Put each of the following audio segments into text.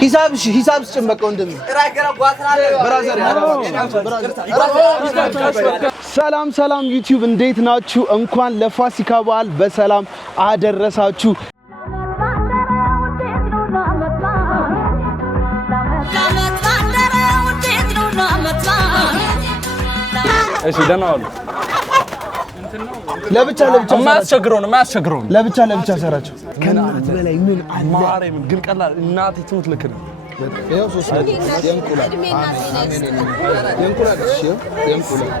ሂሳብ ጭመቀው እንደም ሰላም ዩቲዩብ እንዴት ናችሁ? እንኳን ለፋሲካ በዓል በሰላም አደረሳችሁ። እሺ ደህና ዋሉ። ለብቻ ማያስቸግረው ለብቻ ሰራቸው። ከእናት በላይ ምን አለ ማርያም ግን ቀላል እናቴ ትሙት ልክ ነው። ያው ሶስት የእንቁላል እሺ የእንቁላል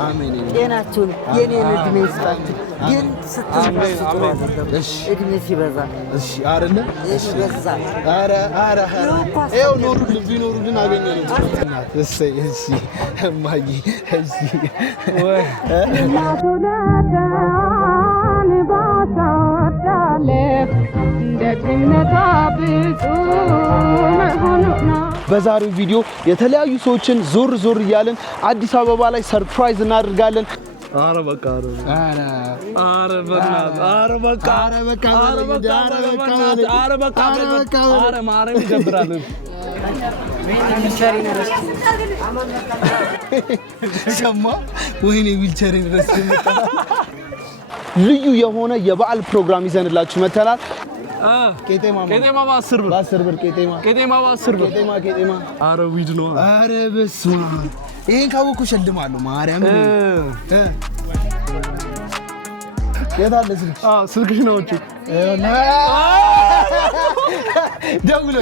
አሜን ጤናችሁን የኔን እድሜ ይስጣችሁ። ግን እድሜ ሲበዛ እሺ አይደለ እሺ በዛ አረ ይኸው ቢኖሩልን አገኘን እናት እሰይ እሺ እማዬ እሺ ወይ በዛሬው ቪዲዮ የተለያዩ ሰዎችን ዞር እያልን አዲስ አበባ ላይ ሰርፕራይዝ እናደርጋለን። አረ በቃ ማርያም ይጀብራል። ሰማ ወይኔ ዊልቸሪን ረስቼ መጣ። ልዩ የሆነ የበዓል ፕሮግራም ይዘንላችሁ መተናል። ቄጤማ በ10 ብር ቄጤማ በ10 ብር ቄጤማ አረ ዊድ ነው። አረ በስመ አብ ይሄን ካወኩ ሸልማለሁ። ማርያም የታለ ስልክሽ ነው እቺ ደውሎ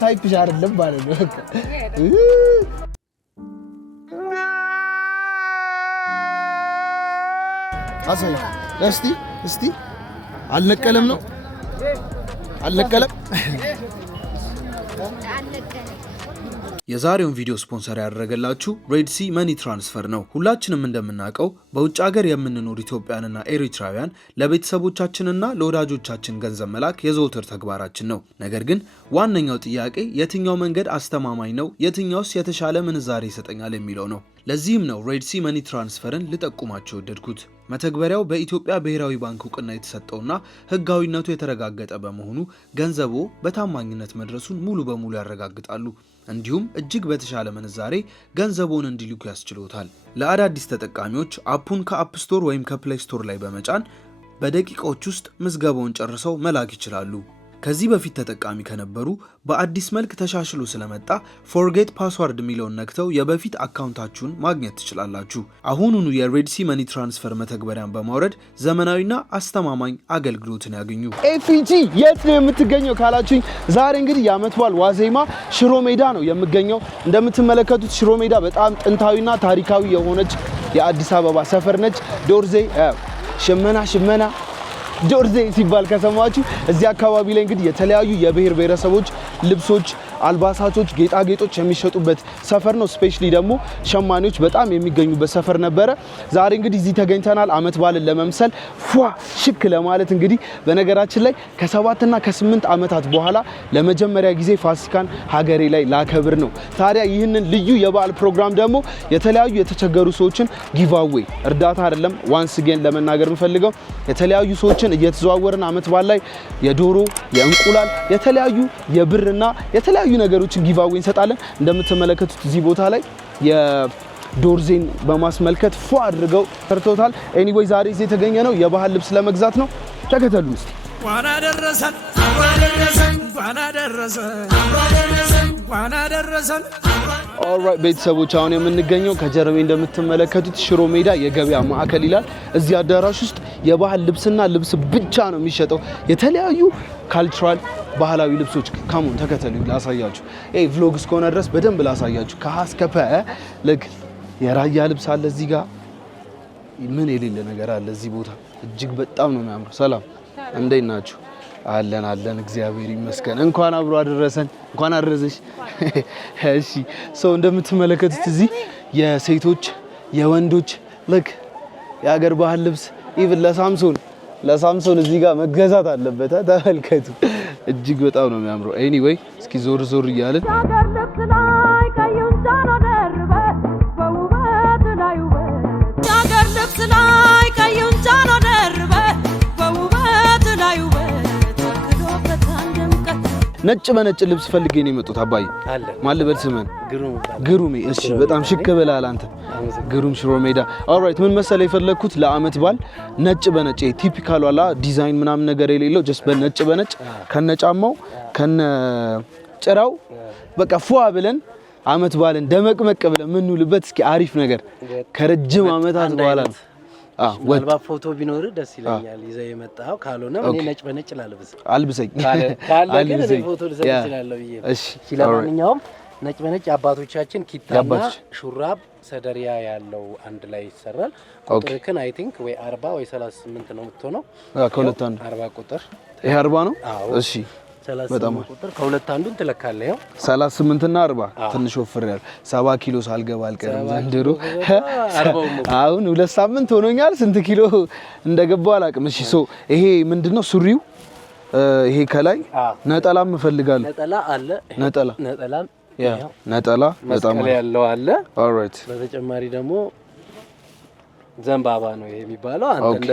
ታይፕሽ አይደለም ማለት ነው። አሳይ እስቲ አልነቀለም ነው አልነቀለም። የዛሬውን ቪዲዮ ስፖንሰር ያደረገላችሁ ሬድሲ መኒ ትራንስፈር ነው። ሁላችንም እንደምናውቀው በውጭ ሀገር የምንኖር ኢትዮጵያንና ኤሪትራውያን ለቤተሰቦቻችንና ለወዳጆቻችን ገንዘብ መላክ የዘወትር ተግባራችን ነው። ነገር ግን ዋነኛው ጥያቄ የትኛው መንገድ አስተማማኝ ነው፣ የትኛውስ የተሻለ ምንዛሬ ይሰጠኛል የሚለው ነው። ለዚህም ነው ሬድሲ መኒ ትራንስፈርን ልጠቁማችሁ ወደድኩት። መተግበሪያው በኢትዮጵያ ብሔራዊ ባንክ እውቅና የተሰጠውና ሕጋዊነቱ የተረጋገጠ በመሆኑ ገንዘቦ በታማኝነት መድረሱን ሙሉ በሙሉ ያረጋግጣሉ። እንዲሁም እጅግ በተሻለ ምንዛሬ ገንዘቦን እንዲልኩ ያስችሎታል። ለአዳዲስ ተጠቃሚዎች አፑን ከአፕ ስቶር ወይም ከፕሌይ ስቶር ላይ በመጫን በደቂቃዎች ውስጥ ምዝገባውን ጨርሰው መላክ ይችላሉ። ከዚህ በፊት ተጠቃሚ ከነበሩ በአዲስ መልክ ተሻሽሎ ስለመጣ ፎርጌት ፓስወርድ የሚለውን ነክተው የበፊት አካውንታችሁን ማግኘት ትችላላችሁ። አሁኑኑ የሬድሲ መኒ ትራንስፈር መተግበሪያን በማውረድ ዘመናዊና አስተማማኝ አገልግሎትን ያገኙ። ኤፍጂ የት ነው የምትገኘው ካላችሁኝ፣ ዛሬ እንግዲህ የዓመት በዓል ዋዜማ ሽሮ ሜዳ ነው የምገኘው። እንደምትመለከቱት ሽሮ ሜዳ በጣም ጥንታዊና ታሪካዊ የሆነች የአዲስ አበባ ሰፈር ነች። ዶርዜ ሽመና ዶርዜ ሲባል ከሰማችሁ እዚህ አካባቢ ላይ እንግዲህ የተለያዩ የብሔር ብሔረሰቦች ልብሶች፣ አልባሳቶች፣ ጌጣጌጦች የሚሸጡበት ሰፈር ነው። ስፔሻሊ ደግሞ ሸማኔዎች በጣም የሚገኙበት ሰፈር ነበረ። ዛሬ እንግዲህ እዚህ ተገኝተናል ዓመት በዓልን ለመምሰል ሽክ ለማለት። እንግዲህ በነገራችን ላይ ከ7 እና ከ8 ዓመታት በኋላ ለመጀመሪያ ጊዜ ፋሲካን ሀገሬ ላይ ላከብር ነው። ታዲያ ይህንን ልዩ የበዓል ፕሮግራም ደግሞ የተለያዩ የተቸገሩ ሰዎችን ጊቫዌይ እርዳታ አይደለም ዋንስ ጌን ለመናገር የምፈልገው የተለያዩ ሰዎችን እየተዘዋወርን ዓመት በዓል ላይ የዶሮ የእንቁላል የተለያዩ የብርና የተለያዩ ነገሮችን ጊቫዌይ እንሰጣለን። እንደምትመለከቱት እዚህ ቦታ ላይ የዶርዜን በማስመልከት አድርገው ሰርተውታል። ኤኒዌይ ዛሬ እዚህ የተገኘ ነው የባህል ልብስ ለመግዛት ነው። ተከተሉን እስቲ። ዋና ደረሰን ዋና ደረሰን ኦልራይት ቤተሰቦች አሁን የምንገኘው ከጀርሜ እንደምትመለከቱት ሽሮ ሜዳ የገበያ ማዕከል ይላል። እዚህ አዳራሽ ውስጥ የባህል ልብስና ልብስ ብቻ ነው የሚሸጠው። የተለያዩ ካልቸራል ባህላዊ ልብሶች ካሞን ተከተሉ ላሳያችሁ። ቭሎግ እስከሆነ ድረስ በደንብ ላሳያችሁ። ከሀስከፈ ልክ የራያ ልብስ አለ እዚህ ጋር ምን የሌለ ነገር አለ እዚህ ቦታ እጅግ በጣም ነው የሚያምረው። ሰላም እንዴት ናችሁ? አለን እግዚአብሔር ይመስገን። እንኳን አብሮ አደረሰን። እንኳን አደረሰሽ። እሺ ሰው እንደምትመለከቱት እዚህ የሴቶች የወንዶች ልክ የሀገር ባህል ልብስ ኢቭን ለሳምሶን እዚህ ጋር መገዛት አለበት። ተመልከቱ እጅግ በጣም ነው የሚያምረው። ኤኒዌይ እስኪ ዞር እያልን ነጭ በነጭ ልብስ ፈልጌ ነው የመጡት። አባይ ማን ልበል ስምን? ግሩሜ። እሺ በጣም ሽክ ብለሃል አንተ። ግሩም ሽሮ ሜዳ። ኦልራይት ምን መሰለህ የፈለኩት ለአመት በዓል ነጭ በነጭ ቲፒካል ዋላ ዲዛይን ምናምን ነገር የሌለው ጀስት በነጭ ከነጫማው ከነጭራው በቃ ፏ ብለን አመት በዓልን ደመቅመቅ ብለን ምንውልበት እስኪ አሪፍ ነገር ከረጅም አመታት በኋላ ምናልባት ፎቶ ቢኖር ደስ ይለኛል ይዘህ የመጣኸው። ካልሆነ እኔ ነጭ በነጭ አልብሰኝ ካለ ግን ፎቶ ልሰጥ እችላለሁ ብዬ። እሺ ለማንኛውም ነጭ በነጭ አባቶቻችን ኪታና ሹራብ ሰደሪያ ያለው አንድ ላይ ይሰራል። ቁጥርክን አይ ቲንክ ወይ 40 ወይ 38 ነው የምትሆነው። ከሁለት አንዱ 40 ቁጥር ይሄ 40 ነው። እሺ 38 ቁጥር ከሁለት አንዱን ትለካለህ። ያው 38 እና 40 ትንሽ ወፍር ያለ 70 ኪሎ ሳልገባ አልቀርም ዘንድሮ። አሁን 2 ሳምንት ሆኖኛል። ስንት ኪሎ እንደገባው አላውቅም። እሺ ሶ ይሄ ምንድነው ሱሪው? ይሄ ከላይ ነጠላም እፈልጋለሁ። ነጠላ አለ። ነጠላ በጣም ያለው አለ። ኦልራይት በተጨማሪ ደግሞ ዘንባባ ነው የሚባለው። አንተ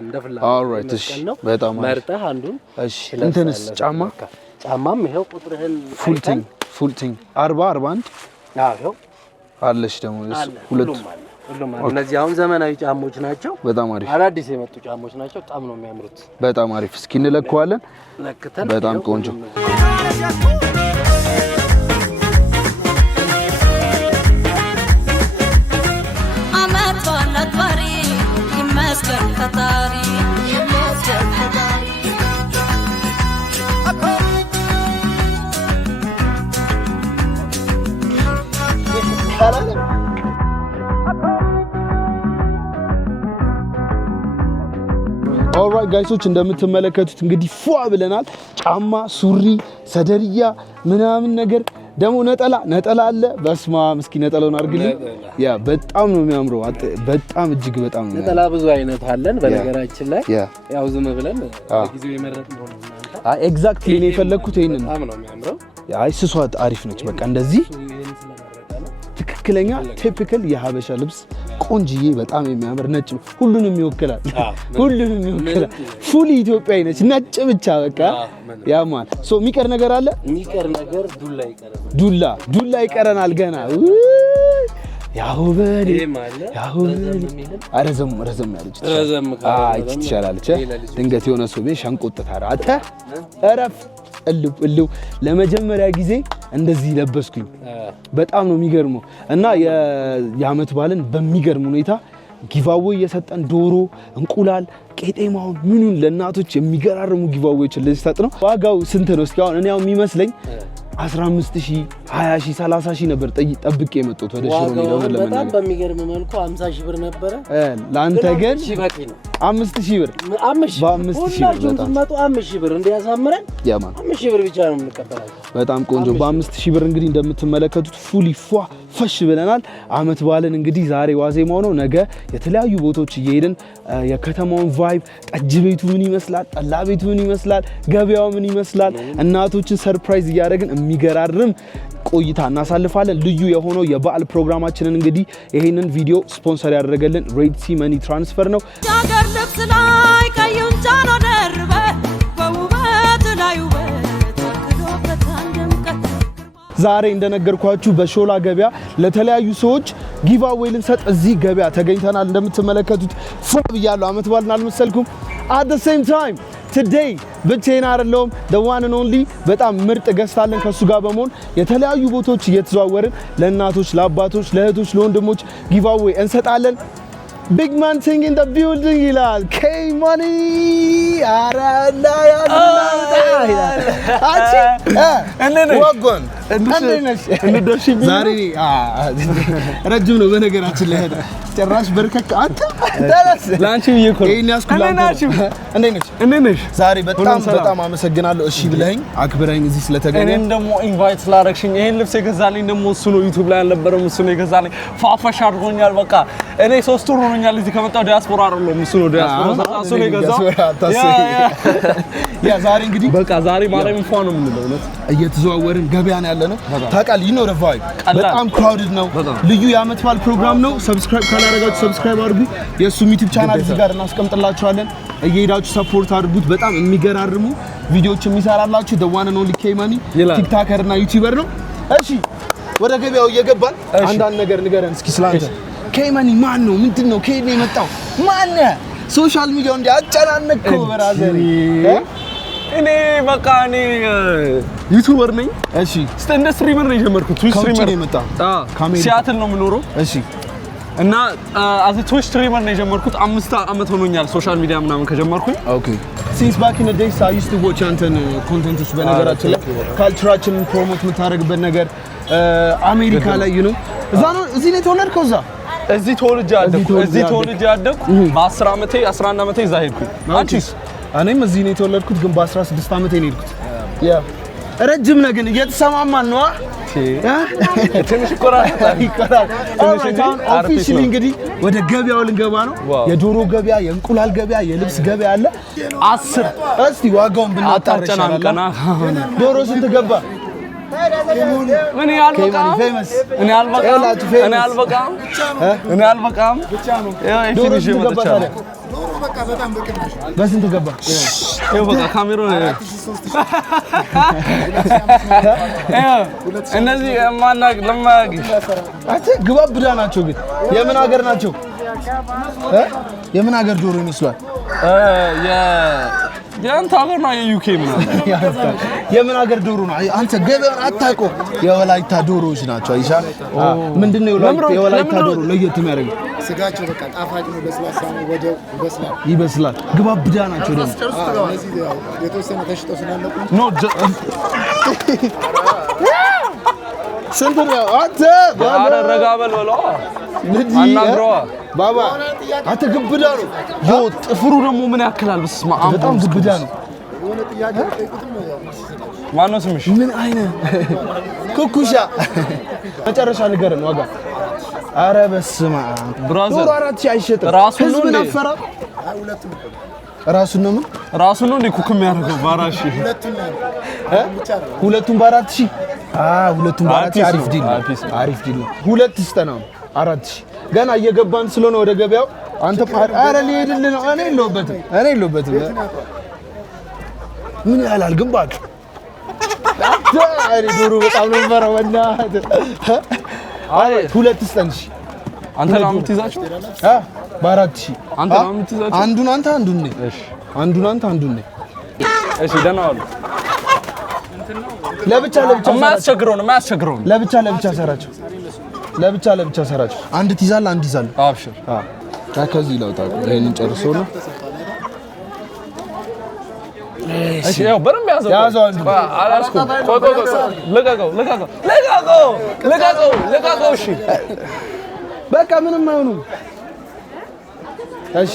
እንደ ፍላጎት ነው በጣም መርጠህ አንዱን። እሺ እንትንስ ጫማም ይሄው ቁጥርህን ፉልቲንግ 41 ይሄው አለሽ ደግሞ ሁሉም እነዚህ አሁን ዘመናዊ ጫሞች ናቸው። በጣም አሪፍ አዳዲስ የመጡ ጫሞች ናቸው። በጣም ነው የሚያምሩት። በጣም አሪፍ። እስኪ እንለካዋለን። በጣም ቆንጆ ኦልራይት ጋይሶች እንደምትመለከቱት እንግዲህ ፏ ብለናል። ጫማ፣ ሱሪ፣ ሰደርያ ምናምን ነገር ደግሞ ነጠላ አለ። በስማም እስኪ ነጠላውን አድርግልኝ። ያ በጣም ነው የሚያምረው። በጣም እጅግ በጣም ነው ነጠላ ብዙ አይነት አለን። በነገራችን ላይ ያው ዝም ብለን ጊዜው የመረጥነው ነው። ኤግዛክትሊ እኔ የፈለኩት ይሄንን በጣም ነው የሚያምረው። አይ ስሷት አሪፍ ነች። በቃ እንደዚህ ትክክለኛ ቲፒካል የሀበሻ ልብስ ቆንጅዬ በጣም የሚያምር ነጭ ሁሉንም ይወክላል። ፉሊ ኢትዮጵያዊ ነች። ነጭ ብቻ በቃ ያማል። ሶ የሚቀር ነገር አለ? የሚቀር ነገር ዱላ ይቀረናል ገና። ያው ረዘም ያለች ትሻላለች። ድንገት የሆነ ሰው ቤት ሸንቆጥ ታራ አንተ እረፍ እልው ለመጀመሪያ ጊዜ እንደዚህ ለበስኩኝ። በጣም ነው የሚገርመው። እና የአመት በዓልን በሚገርም ሁኔታ ጊቫዌይ እየሰጠን ዶሮ፣ እንቁላል፣ ቄጤማውን ምኑን ለእናቶች የሚገራርሙ ጊቫዌዎችን ልንሰጥ ነው። ዋጋው ስንት ነው? እስኪ አሁን እኔ የሚመስለኝ 15,000 20,000 30,000 ነበር ጠብቄ የመጣሁት ወደ ሽሮ ሜዳ ለምን በጣም በሚገርም መልኩ 50,000 ብር ነበር። ላንተ ግን 5,000 ብር በጣም 5,000 ብር እንዲያሳምረን ያማን 5,000 ብር ብቻ ነው የምንቀበላቸው። በጣም ቆንጆ በ5,000 ብር እንግዲህ እንደምትመለከቱት ፉሊ ፈሽ ብለናል። አመት በዓልን እንግዲህ ዛሬ ዋዜማው ነው። ነገ የተለያዩ ቦታዎች እየሄድን የከተማውን ቫይብ ጠጅ ቤቱ ምን ይመስላል፣ ጠላ ቤቱ ምን ይመስላል፣ ገበያው ምን ይመስላል፣ እናቶችን ሰርፕራይዝ እያደረግን የሚገራርም ቆይታ እናሳልፋለን። ልዩ የሆነው የበዓል ፕሮግራማችንን እንግዲህ ይሄንን ቪዲዮ ስፖንሰር ያደረገልን ሬድ ሲ መኒ ትራንስፈር ነው። ሀገር ልብስ ላይ ቀዩን ጫኖ ደርበ በውበት ላይ ውበት ዛሬ እንደነገርኳችሁ በሾላ ገበያ ለተለያዩ ሰዎች ጊቫዌይ ልንሰጥ እዚህ ገበያ ተገኝተናል። እንደምትመለከቱት ፎብ ያለው አመት በዓልን አልመሰልኩም። at the same time today ብቻዬን አይደለሁም the one and only በጣም ምርጥ ገስታለን ከሱ ጋር በመሆን የተለያዩ ቦታዎች እየተዘዋወርን ለእናቶች ለአባቶች ለእህቶች ለወንድሞች ጊቫዌይ እንሰጣለን Big man thing in the building ይላል K money አራላ አቺ ወጎን እንደነሽ ዛሬ ረጅም ነው በነገራችን ላይ ሄደ ጭራሽ በርከክ አንተ ደረስ ላንቺ ይኮ እንዴነሽ ዛሬ በጣም አመሰግናለሁ እሺ ብለኝ አክብረኝ እዚህ ስለተገኘ እኔም ደግሞ ኢንቫይት ስላደረግሽኝ ይሄን ልብስ የገዛልኝ ደግሞ እሱ ነው ዩቲዩብ ላይ አልነበረም እሱ ነው የገዛልኝ ፋፋሽ አድርጎኛል በቃ እኔ 3 ወር ሆኖኛል እዚህ ከመጣው ዲያስፖራ አይደለም እሱ ነው ዲያስፖራ እሱ ነው የገዛው ያ ዛሬ እንግዲህ በቃ ዛሬ ማርያም እንኳን ነው የምንለው እውነት እየተዘዋወርን ገበያን ያለ ነው ታውቃለህ you know the vibe በጣም crowded ነው ልዩ የዓመት በዓል ፕሮግራም ነው ሰብስክራይብ ካላደረጋችሁ ሰብስክራይብ አድርጉ የሱ ዩቲዩብ ቻናል እዚህ ጋር እናስቀምጥላችኋለን እየሄዳችሁ ሰፖርት አድርጉት በጣም የሚገራርሙ ቪዲዮዎች የሚሰራላችሁ the one and only K money ቲክቶከር እና ዩቲዩበር ነው እሺ ወደ ገበያው እየገባን አንዳንድ ነገር ንገረን እስኪ ስላንተ K money ማን ነው ምንድነው ከየት ነው የመጣው ማን ሶሻል ሚዲያው እንዲያጨናነቀው በራዘሪ እኔ በቃ እኔ ዩቲዩበር ነኝ እሺ እንደ ስትሪመር ነው የጀመርኩት ትዊች ስትሪመር ነው የመጣው ሲያትል ነው የምኖረው እሺ እና አዝ ትዊች ስትሪመር ነው የጀመርኩት 5 አመት ሆኖኛል ሶሻል ሚዲያ ምናምን ከጀመርኩኝ ኦኬ since back in the days I used to watch አንተን ኮንቴንቶች በነገራችን ላይ ካልቸራችንን ፕሮሞት የምታደርግበት ነገር አሜሪካ ላይ you know እዛ ነው እዚህ ነው የተወለድከው እዚህ ተወልጄ አደኩ በ10 አመቴ 11 አመቴ እዛ ሄድኩኝ አንቺስ እኔም እዚህ ነው የተወለድኩት ግን በ16 አመቴ ነው የሄድኩት ያ ረጅም ነው ግን እየተሰማማን ነው ትንሽ ይቆራል ኦፊሻሊ እንግዲህ ወደ ገበያው ልንገባ ነው የዶሮ ገበያ የእንቁላል ገበያ የልብስ ገበያ አለ 10 እስቲ ዋጋውን ብናጣርቻለና ዶሮ ስንት ገባ እኔ አልበቃም ዶሮ ስንት ገባ ታዲያ በቃ በጣም በቅናሽ በስንት ገባ ይኸው በቃ ካሜራው እነዚህ ለማያውቅ አንተ ግባብዳ ናቸው ግን የምን ሀገር ናቸው የምን ሀገር ዶሮ ይመስላል የአንተ ሀገር ነው የዩኬ ምናምን የምን ሀገር ዶሮ ነው አንተ ገበያውን አታውቀው የወላይታ ዶሮዎች ናቸው አይሻ ምንድነው የወላይታ ዶሮ ለየት የሚያደርገው ስጋቸው በቃ ጣፋጭ ነው ለስላሳ ነው ወዲያው ይበስላል ግባብዳ ናቸው ደግሞ እነዚህ የተወሰነ ተሽጠው ስላለቁ ኖ ስንት ነው አንተ ረጋ በል በለው አናግረዋ ባባ አንተ ግብዳ ነው ዮ ጥፍሩ ደግሞ ምን ያክላል በስማ በጣም ግብዳ ነው የሆነ ጥያቄ ጠይቁትም ነው ማነው ስምሽ ምን አይነት ኩኩሻ መጨረሻ ንገረን ዋጋ አረ በስማ ብራዘር 4000 አይሸጥም ህዝብ ነፈራ ራሱ ነው እንዴ ኩክ የሚያደርገው ባራሺ ሁለቱም በ4000 ሁለቱም በ4000 አሪፍ ዲል ሁለት ይስተናው 4000 ገና እየገባን ስለሆነ ወደ ገበያው አንተ አረ ሊሄድልህ ነው እኔ የለሁበትም ምን ያላል ግንባክ አይ ዶሮ በጣም ነው የምፈራው አይ ሁለት ይስተንሽ አንተ ነው የምትይዛቸው በ4000 አንተ ነው የምትይዛቸው አንዱን ነኝ እሺ አንዱን ነኝ እሺ ደህና ዋሉ ለብቻ የማያስቸግረው ለብቻ ሰራቸው አንድ ትይዛለህ አንድ ይዛለህ አብሽር ከዚህ ላውጣው ይሄንን ጨርሶ ነው እሺ ያው በደንብ ያዘው አንዱ አላስኩም ቆይ ለቃቀው እሺ በቃ ምንም አይሆንም እሺ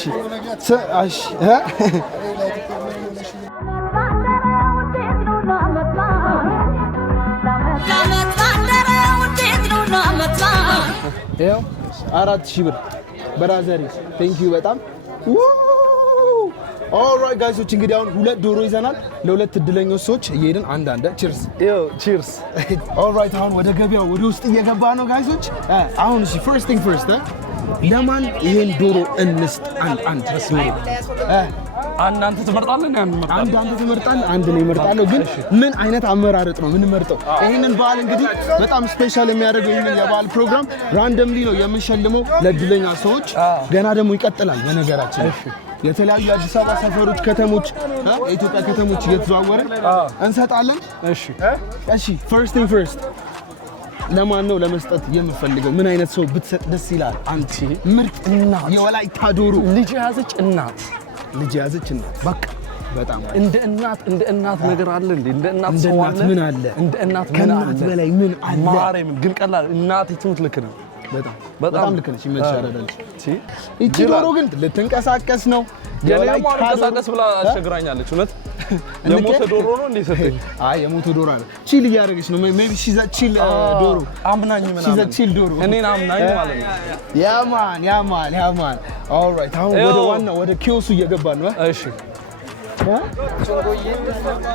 ያው 4000 ብር ብራዘር ቴንክ ዩ በጣም ኦልራይት ጋይሶች እንግዲህ አሁን ሁለት ዶሮ ይዘናል ለሁለት እድለኞች ሰዎች እየሄድን አንድ ቺርስ ኦልራይት አሁን ወደ ገበያው ወደ ውስጥ እየገባ ነው ጋይሶች አሁን እሺ ፈርስት ቲንግ ፈርስት ለማን ይሄን ዶሮ እንስጥ አንድ ተስማሙ አንተ ትመርጣለህ አንተ ትመርጣለህ አንድ ነው እመርጣለሁ ግን ምን አይነት አመራረጥ ነው ምን መርጠው ይሄንን በዓል እንግዲህ በጣም ስፔሻል የሚያደርገው ይሄንን የበዓል ፕሮግራም ራንደምሊ ነው የምንሸልመው ለእድለኛ ሰዎች ገና ደግሞ ይቀጥላል በነገራችን የተለያዩ አዲስ አበባ ሰፈሮች፣ ከተሞች፣ የኢትዮጵያ ከተሞች እየተዘዋወርን እንሰጣለን። እሺ first thing first ለማን ነው ለመስጠት የምፈልገው? ምን አይነት ሰው ብትሰጥ ደስ ይላል? አንቺ ምርጥ እናት፣ የወላይታ ዶሮ ልጅ ያዘች እናት፣ በቃ በጣም እንደ እናት ነገር አለ እንዴ? እንደ እናት ሰው አለ? ምን አለ? እንደ እናት ከእናት በላይ ምን አለ? ማርያም ግን ቀላል እናት ትሙት ልክ ነው። በጣም ልክ ነሽ። ይመችሻል። እቺ ዶሮ ግን ልትንቀሳቀስ ነው። የወላይታ ተንቀሳቀስ ብላ አስቸግራኛለች። እውነት የሞተ ዶሮ ነው እንዴ ሰጠኝ? አይ የሞተ ዶሮ አለ። ቺል እያደረገች ነው። ሜቢ ሺዛ ቺል ዶሮ አምናኝ ምናምን ሺዛ ቺል ዶሮ እኔን አምናኝ ማለት ነው። ያማን ኦልራይት። አሁን ወደ ዋናው ወደ ኪዮሱ እየገባን ነው። እሺ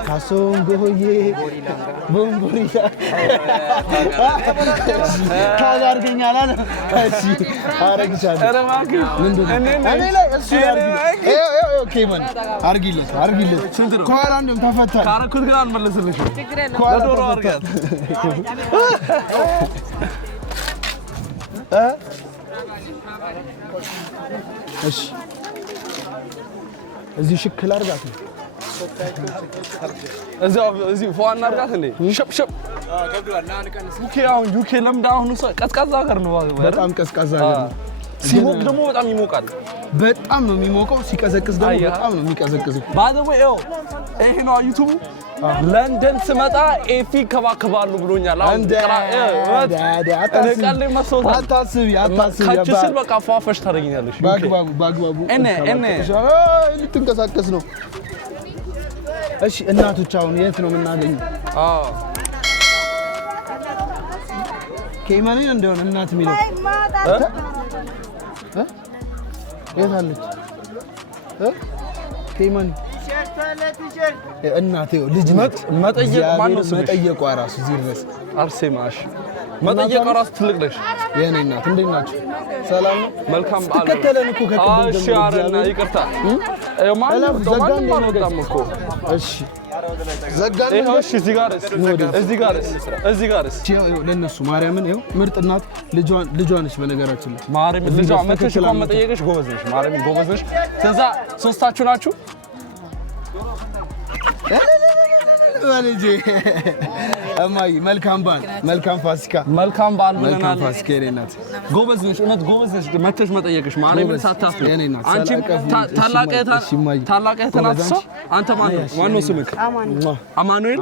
ካሶንጎዬ ቦምቦሪላ ታጋርገኛል አለ። እሺ አረግቻለሁ። ኧረ እባክህ እኔ ላይ እሱ ኦኬ ማን አርጊለት ከኋላ እንደም ተፈታል። ካረኩት ግን አልመለስልሽም። ለዶሮ አርጋት እሺ እዚህ ሽክል አርጋት ነው። እዚህ ፏና አርጋት እንዴ ሸፕ ዩኬ ለምዳ አሁን ቀዝቃዛ ሀገር ነው። በጣም ቀዝቃዛ ሀገር ነው። ሲሞቅ ደግሞ በጣም ይሞቃል። በጣም ነው የሚሞቀው። ሲቀዘቅዝ ደግሞ በጣም ነው የሚቀዘቅዘው። ባደው ይሄ ነው ዩቲዩብ። ለንደን ስመጣ ኤፊ ከባከባሉ ብሎኛል። አሁን አታስቢ ከችስል በቃ ፏፈሽ ታደርጊኛለሽ። ባግባቡ ልትንቀሳቀስ ነው። እሺ እናቶች አሁን የት ነው የምናገኘው? ከማን እንደሆነ እናት የሚለው የት አለች? ከማን እናቴ ልጅ መጠየቅ ማነው ስምሽ? መጠየቋ ራሱ እዚህ ድረስ አርሴማሽ መጠየቋ ራሱ ትልቅ ነሽ። የኔ እናት እንዴት ናችሁ? ሰላም ነው? መልካም በዓል። ተከተለን እኮ ከቅድም እሺ አረና ይቅርታ ማንም አልወጣም እኮ። እሺ ዘጋን። ይኸው እሺ እዚህ ጋርስ ለነሱ ማርያምን ይኸው ምርጥ እናት ልጇ ነች። በነገራችን ላይ ማርያምን ልጇ መተሽ እንኳን መጠየቅሽ ጎበዝ ነሽ። ማርያምን ጎበዝ ነሽ። ከዛ ሶስታችሁ ናችሁ ወልጄ እማዬ መልካም በዓል፣ መልካም ፋሲካ ብለናል። ፋሲካ የኔ እናት ጎበዝ ነሽ፣ እውነት ጎበዝ ነሽ። መተሽ መጠየቅሽ ማርያምን ሳታፍሪ። አንቺ ታላቅ እህት ናት እሷ። አንተ ማነው ስምክ? አማኑኤል።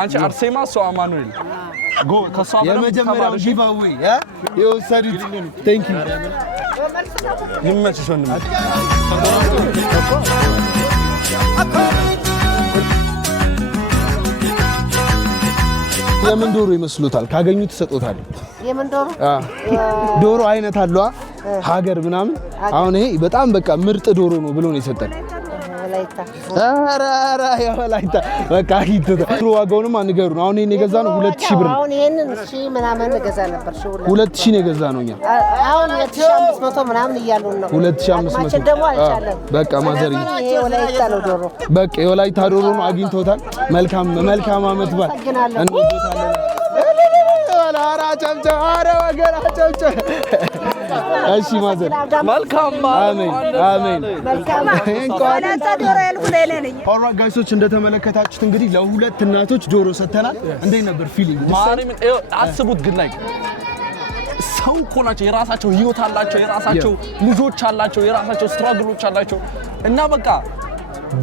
አንቺ አርሴማ፣ እሷ አማኑኤል። ከሷ የመጀመሪያው ጊቫዌይ የወሰዱት። ቴንክ ዩ ይመችሽ ወንድሜ። የምን ዶሮ ይመስሉታል? ካገኙት ይሰጡታል። የምን ዶሮ? ዶሮ አይነት አለዋ ሀገር ምናምን። አሁን ይሄ በጣም በቃ ምርጥ ዶሮ ነው ብሎ ነው የሰጠን። ኧረ የወላይታ በቃ ዶሮ ዋጋውንም አንገሩን። አሁን ይሄን የገዛ ነው 2000 ብር። አሁን ይሄንን ሺህ ምናምን ገዛ ነበር። 2000 ነው የገዛ ነው እኛ። አሁን 2500 ምናምን እያሉን ነው። 2500 ደግሞ አልቻለም። በቃ ማዘር ይሄ የወላይታ ነው ዶሮ። በቃ የወላይታ ዶሮ ነው አግኝቶታል። መልካም አመት በዓል እንወጣለን። ኧረ ጨብጨብ! ኧረ ወገን ጨብጨብ! እሺ ማዘር መልካም አሜን። ኦልራይት ጋይሶች እንደተመለከታችሁት እንግዲህ ለሁለት እናቶች ዶሮ ሰጥተናል። እንዴት ነበር ፊሊንግ? ማርያምን አስቡት ግን ላይ ሰው እኮ ናቸው። የራሳቸው ህይወት አላቸው፣ የራሳቸው ልጆች አላቸው፣ የራሳቸው ስትራግሎች አላቸው እና በቃ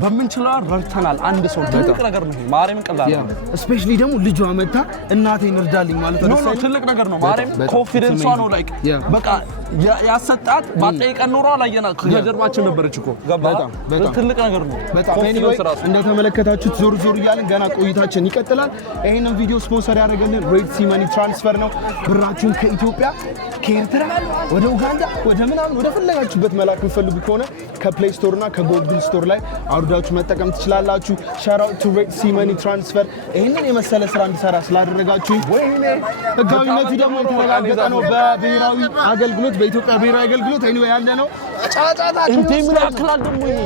በምንችለው ረድተናል። አንድ ሰው ትልቅ ነገር ነው። ማርያም ቀላል ነው። ስፔሻሊ ደግሞ ልጇ መታ እናቴን እርዳልኝ ማለት ነው። ትልቅ ነገር ነው። ማርያም ኮንፊደንሷ ነው። ላይክ በቃ ያሰጣት ባጠይቀን ኖሮ አላየናት ከጀርባችን ነበረች እኮ በጣም ትልቅ ነገር ነው። በጣም እንደተመለከታችሁት ዞር እያልን ገና ቆይታችን ይቀጥላል። ይሄንን ቪዲዮ ስፖንሰር ያደረገልን ሬድ ሲ መኒ ትራንስፈር ነው። ብራችሁን ከኢትዮጵያ ከኤርትራ ወደ ኡጋንዳ ወደ ምናምን ወደ ፈለጋችሁበት መላክ የምትፈልጉ ከሆነ ከፕሌይ ስቶር እና ከጎግል ስቶር ላይ አውርዳችሁ መጠቀም ትችላላችሁ። ሻውት አውት ቱ ሬድ ሲ መኒ ትራንስፈር ይሄንን የመሰለ ስራ እንድሰራ ስላደረጋችሁ። ህጋዊነቱ ደግሞ የተረጋገጠ ነው በብሔራዊ አገልግሎት በኢትዮጵያ ብሔራዊ አገልግሎት ኤኒዌይ ያለ ነው። ጫጫታ እንዴ ምን ያክላል ደግሞ ይሄ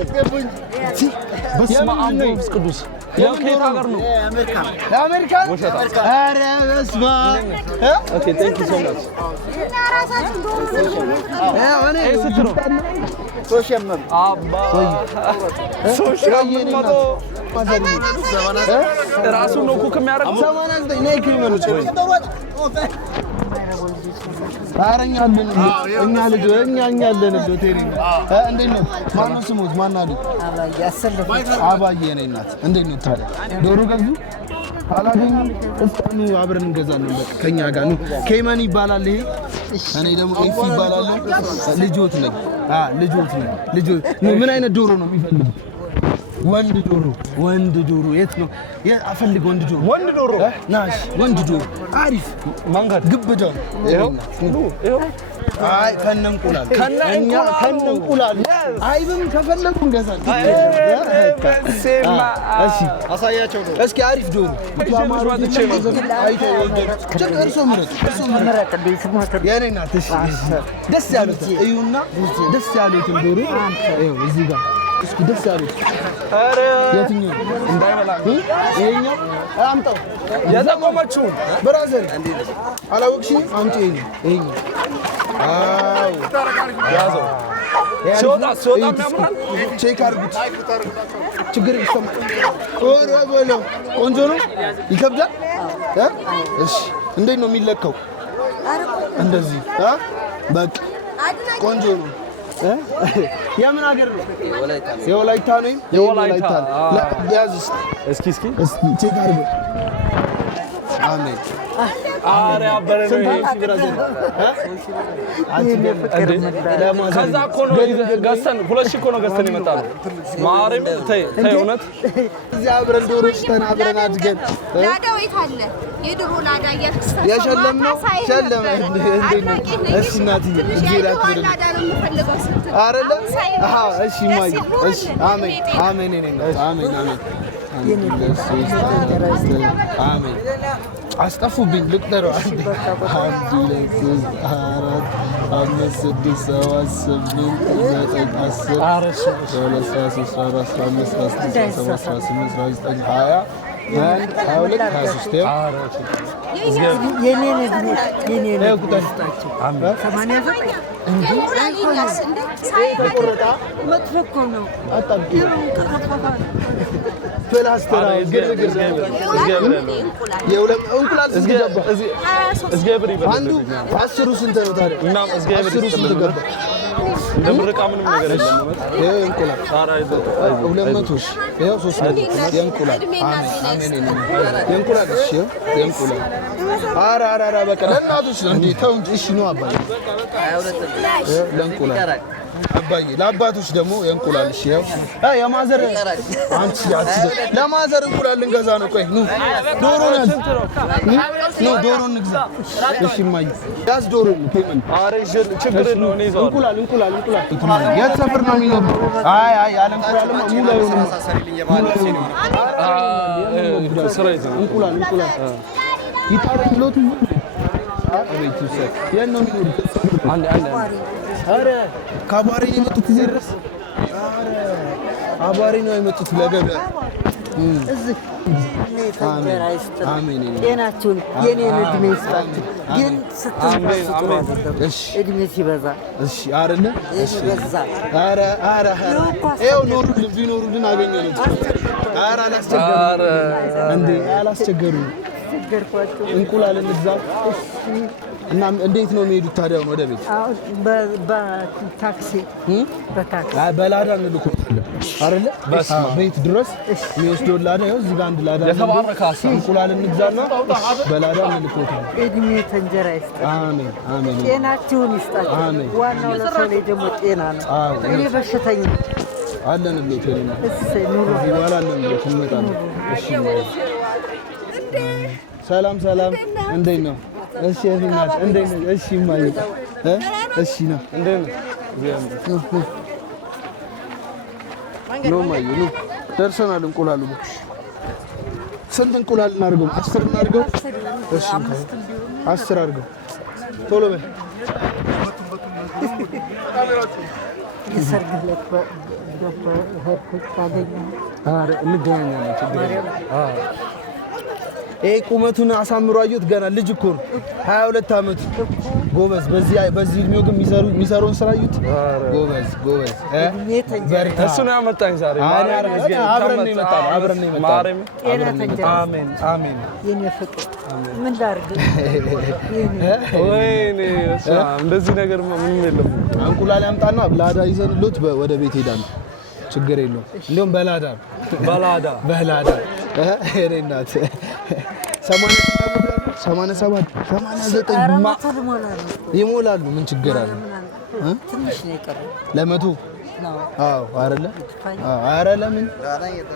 በስመ አብ ወመንፈስ ቅዱስ የት ሀገር ነው? የአሜሪካ ኧረ በስመ አብ ኦኬ ቴንክ ዩ ሶ ማች ራሱ ነው ኩክ የሚያደርገው 89 ነይ ክሪመኖች ወይ ታረኛ አለን እኛ ልጅ እኛ አለን ዶቴሪ እንዴት ነው ማነው ስሙት ማን አለ አባዬ ነኝ እናት እንዴት ነው ታዲያ ዶሮ ገዙ አላገኙም እስካሁን አብረን እንገዛለን በቃ ከኛ ጋር ነው ኬመን ይባላል ይሄ እኔ ደግሞ ኤፍ ይባላል ልጆት ነኝ ልጆት ምን አይነት ዶሮ ነው የሚፈልጉት ወንድ ዶሮ የት ነው አፈልግ ወንድ ዶሮ ናሽ ወንድ ዶሮ አሪፍ ማንጋት ግብዳ ይሄው አይ ከነንቁላል ከነንቁላል አይብም ከፈለኩ እንገዛለን እሺ አሳያቸው ነው እስኪ አሪፍ ዶሮ እርሶ ምረጥ የኔ እናት እሺ ደስ ያሉት እዩና ደስ ያሉትን ዶሮ ይኸው እዚህ ጋር እስኪ ደስ ያሉት አረ የትኛው እንዳይበላ ይሄኛው አምጣው የጠቆመችው ብራዘር አላወቅሽኝ አምጪ ይሄኛው አው ያዘው ሲወጣ የሚያምራል ቼክ አድርጉት ችግር ይሰማ ኦሮ በሎ ቆንጆ ነው ይከብዳል እሺ እንዴት ነው የሚለካው እንደዚህ በቃ ቆንጆ ነው የምን ሀገር ነው የወላይታ ነው የወላይታ ያዝ እስኪ ቼክ አድርገው አሜን አረ አበረ ነው ይሄ ብራዘር ከዛ እኮ ነው ገዝተን 2000 እኮ ነው ገዝተን የመጣነው ማርያም ተይ እውነት እዚህ አብረን ዶሮች ተናብረን አድገን ላዳው የት አለ የድሮ ላዳ ያክስታ የሸለም ነው ሸለም እሺ እናትዬ እጄላት ብለን አይደለ አሃ እሺ ማይ እሺ አሜን አሜን አሜን አሜን አስጠፉብኝ ልቅጠሩ 1 2 3 4 5 6 7 8 9 10 12 13 15 16 17 18 ፕላስተር ግርግር የውለም እንቁላል ዝገባ እስገብሪ አንዱ 10 ስንት ነው ታዲያ እና 10 ስንት ገባ እንደምርቃ ምንም ነገር የለም ማለት ይሄ እንቁላል 200 ሺህ ይሄው 300 የእንቁላል አሜን የእንቁላል እሺ የእንቁላል አራ በቃ ለእናቶች ነው እንዴ ተው እንጂ እሺ ነው አባዬ ለእንቁላል አባዬ ለአባቶች ደግሞ የእንቁላል እሺ ያው የማዘር አንቺ ለማዘር እንቁላል ልንገዛ ነው ቆይ ኑ ዶሮ ነው ዶሮ እንግዛ እሺ ማይ ያዝ ዶሮ ከምን አረ ችግር ነው ነው ይዘው እንቁላል የት ሰፈር ነው የሚኖር አይ ያለ እንቁላልማ ሙሉ አይሆንም ስራ ይዘው እንቁላል ይታረክሎት አቤት ይሰጥ የት ነው የሚኖር አንድ አረ ካባሪ ነው የመጡት እዚህ ድረስ አረ አባሪ ነው የመጡት ለገበያ እዚህ አሜን ጤናችሁን የኔን እድሜ ይስጣችሁ ግን ስትመጡ እሺ እድሜ ሲበዛ እሺ አይደለ እሺ በዛ አረ ይኸው ቢኖሩልን አገኘነው አረ አላስቸገሩም እንቁላል እንግዛ እና እንዴት ነው የሚሄዱት ታዲያ ወደ ቤት በታክሲ በላዳ እንልኮታለን አይደለ ቤት ድረስ የሚወስደው ላዳ ይኸው እዚህ ጋር አንድ ላዳ የተባረከ ሀሳብ እንቁላል እንግዛና በላዳ እንልኮታለን እድሜ ተንጀራ ይስጣችሁ አሜን ጤናችሁን ይስጣችሁ ዋናው ለሰው ላይ ደግሞ ጤና ነው እኔ በሽተኛ አለን ለቴና እሰይ ኑሮ ይባላል አለን እንመጣለን እሺ ሰላም እንዴት ነው እሺ እናት እንዴት ነው እሺ ማይ እሺ ነው እንዴት ነው ማይ ነው ደርሰናል እንቁላሉ ስንት እንቁላል እናድርገው 10 እናድርገው እሺ 10 አድርገው ቶሎ በል የሰርግ ዕለት በሄድኩት ታገኘ አረ እንገናኛለን ችግር ይሄ ቁመቱን አሳምሮ አየሁት ገና ልጅ እኮ ነው 22 አመቱ ጎበዝ በዚህ እድሜው ግን የሚሰሩን ስራ አዩት ጎበዝ እሱ ነው ያመጣኝ ዛሬ አብረን ነው የመጣነው አሜን አሜን የኔ ፍቅር ምን ላድርግ ወይኔ እንደዚህ ነገር ምንም የለም እንቁላል ያምጣና ላዳ ይዘንሎት ወደ ቤት ሄዳለሁ ችግር የለውም እንደውም በላዳ እኔ እናት 87 ይሞላሉ ምን ችግር አለ ትንሽ ነው የቀረው ለመቶ አዎ አይደለ አረ ለምን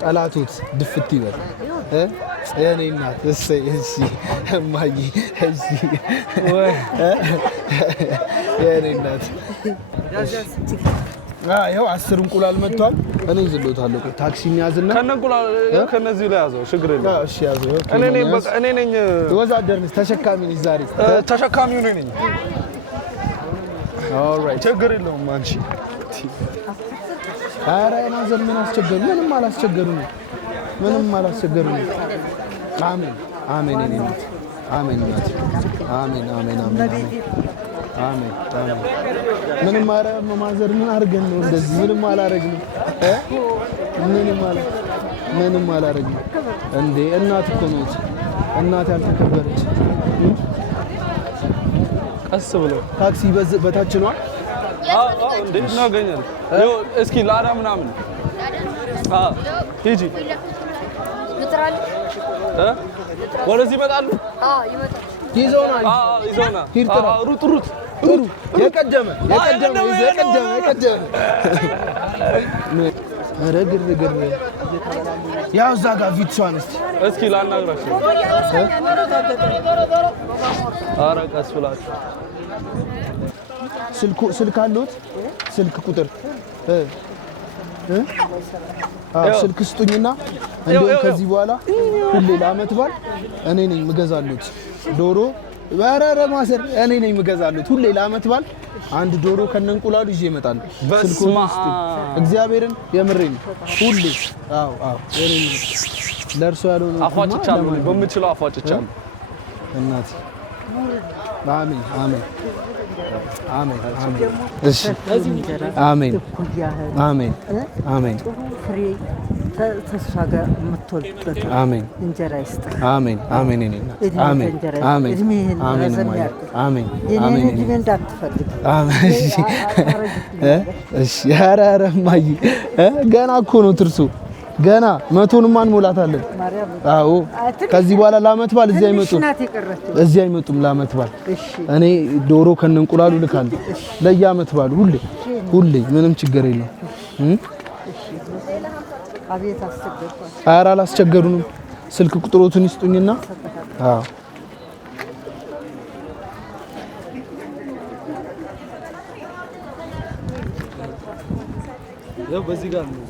ጠላቶት ድፍት ይበል እኔ እናት እሺ እማዬ እሺ እኔ እናት ይኸው 10 እንቁላል መጥቷል እኔ ይዝሎታለሁ ታክሲ የሚያዝና ከነንቁላል ከነዚህ ላይ ያዘው ችግር የለም እሺ ያዘው እኔ ነኝ ወዛደርንስ ተሸካሚ ነኝ ዛሬ ተሸካሚው ነኝ ኦልራይት ችግር የለውም አንቺ ኧረ ማዘር ምን አስቸገሩ ምንም አላስቸገሩኝ አሜን አሜን እኔ እናት አሜን እናት አሜን ምንም ማዘር ምን አድርገን ነው እንደዚህ ምንም አላረግንም ምንም አላረግንም እንዴ እናት እኮ ነው እናት ያልተከበረች ቀስ ብሎ ታክሲ በታች ነው እንዴ እናገኛለን እስኪ ላዳ ምናምን ሂጂ ወደዚህ ይመጣሉ ይዘውና ሩጥ ጥሩ የቀደመ ኧረ ግርግር ያው እዛ ጋር ቪትሷን እስኪ ላናግራችሁ ኧረ ቀስ ብላችሁ ስልክ አለዎት ስልክ ቁጥር ስልክ ስጡኝና እንደውም ከዚህ በኋላ ሁሌ ለዓመት በዓል እኔ ነኝ የምገዛሉት ዶሮ ኧረ ማሰር እኔ ነኝ የምገዛሉት ሁሌ ለዓመት በዓል አንድ ዶሮ ከነንቁላሉ ይዤ እመጣለሁ ስልኩን እግዚአብሔርን የምሬን ሁሌ አዎ እኔ ለእርሶ ያልሆነ አፏጭቻለሁ በምችለው አፏጭቻለሁ እናቴ አሜን እሺ አሜን ፍሬ ተስፋ ጋር የምትወልድበት እንጀራ ይስጥህ አሜን እኔ እድሜህን ረዘም ያድርግ የኔን እድሜ እንዳትፈልግ እሺ ኧረ እማዬ ገና እኮ ነው ትርሱ ገና 100ንም አንሞላታለን አዎ ከዚህ በኋላ ለዓመት በዓል እዚህ አይመጡም ለዓመት በዓል እኔ ዶሮ ከነንቁላሉ ልካለሁ ለየዓመት በዓሉ ሁሌ ምንም ችግር የለም አቤት አስቸገርኳቸው ኧረ አላስቸገሩንም ስልክ ቁጥሮቱን ይስጡኝና አዎ ያው በዚህ ጋር ነው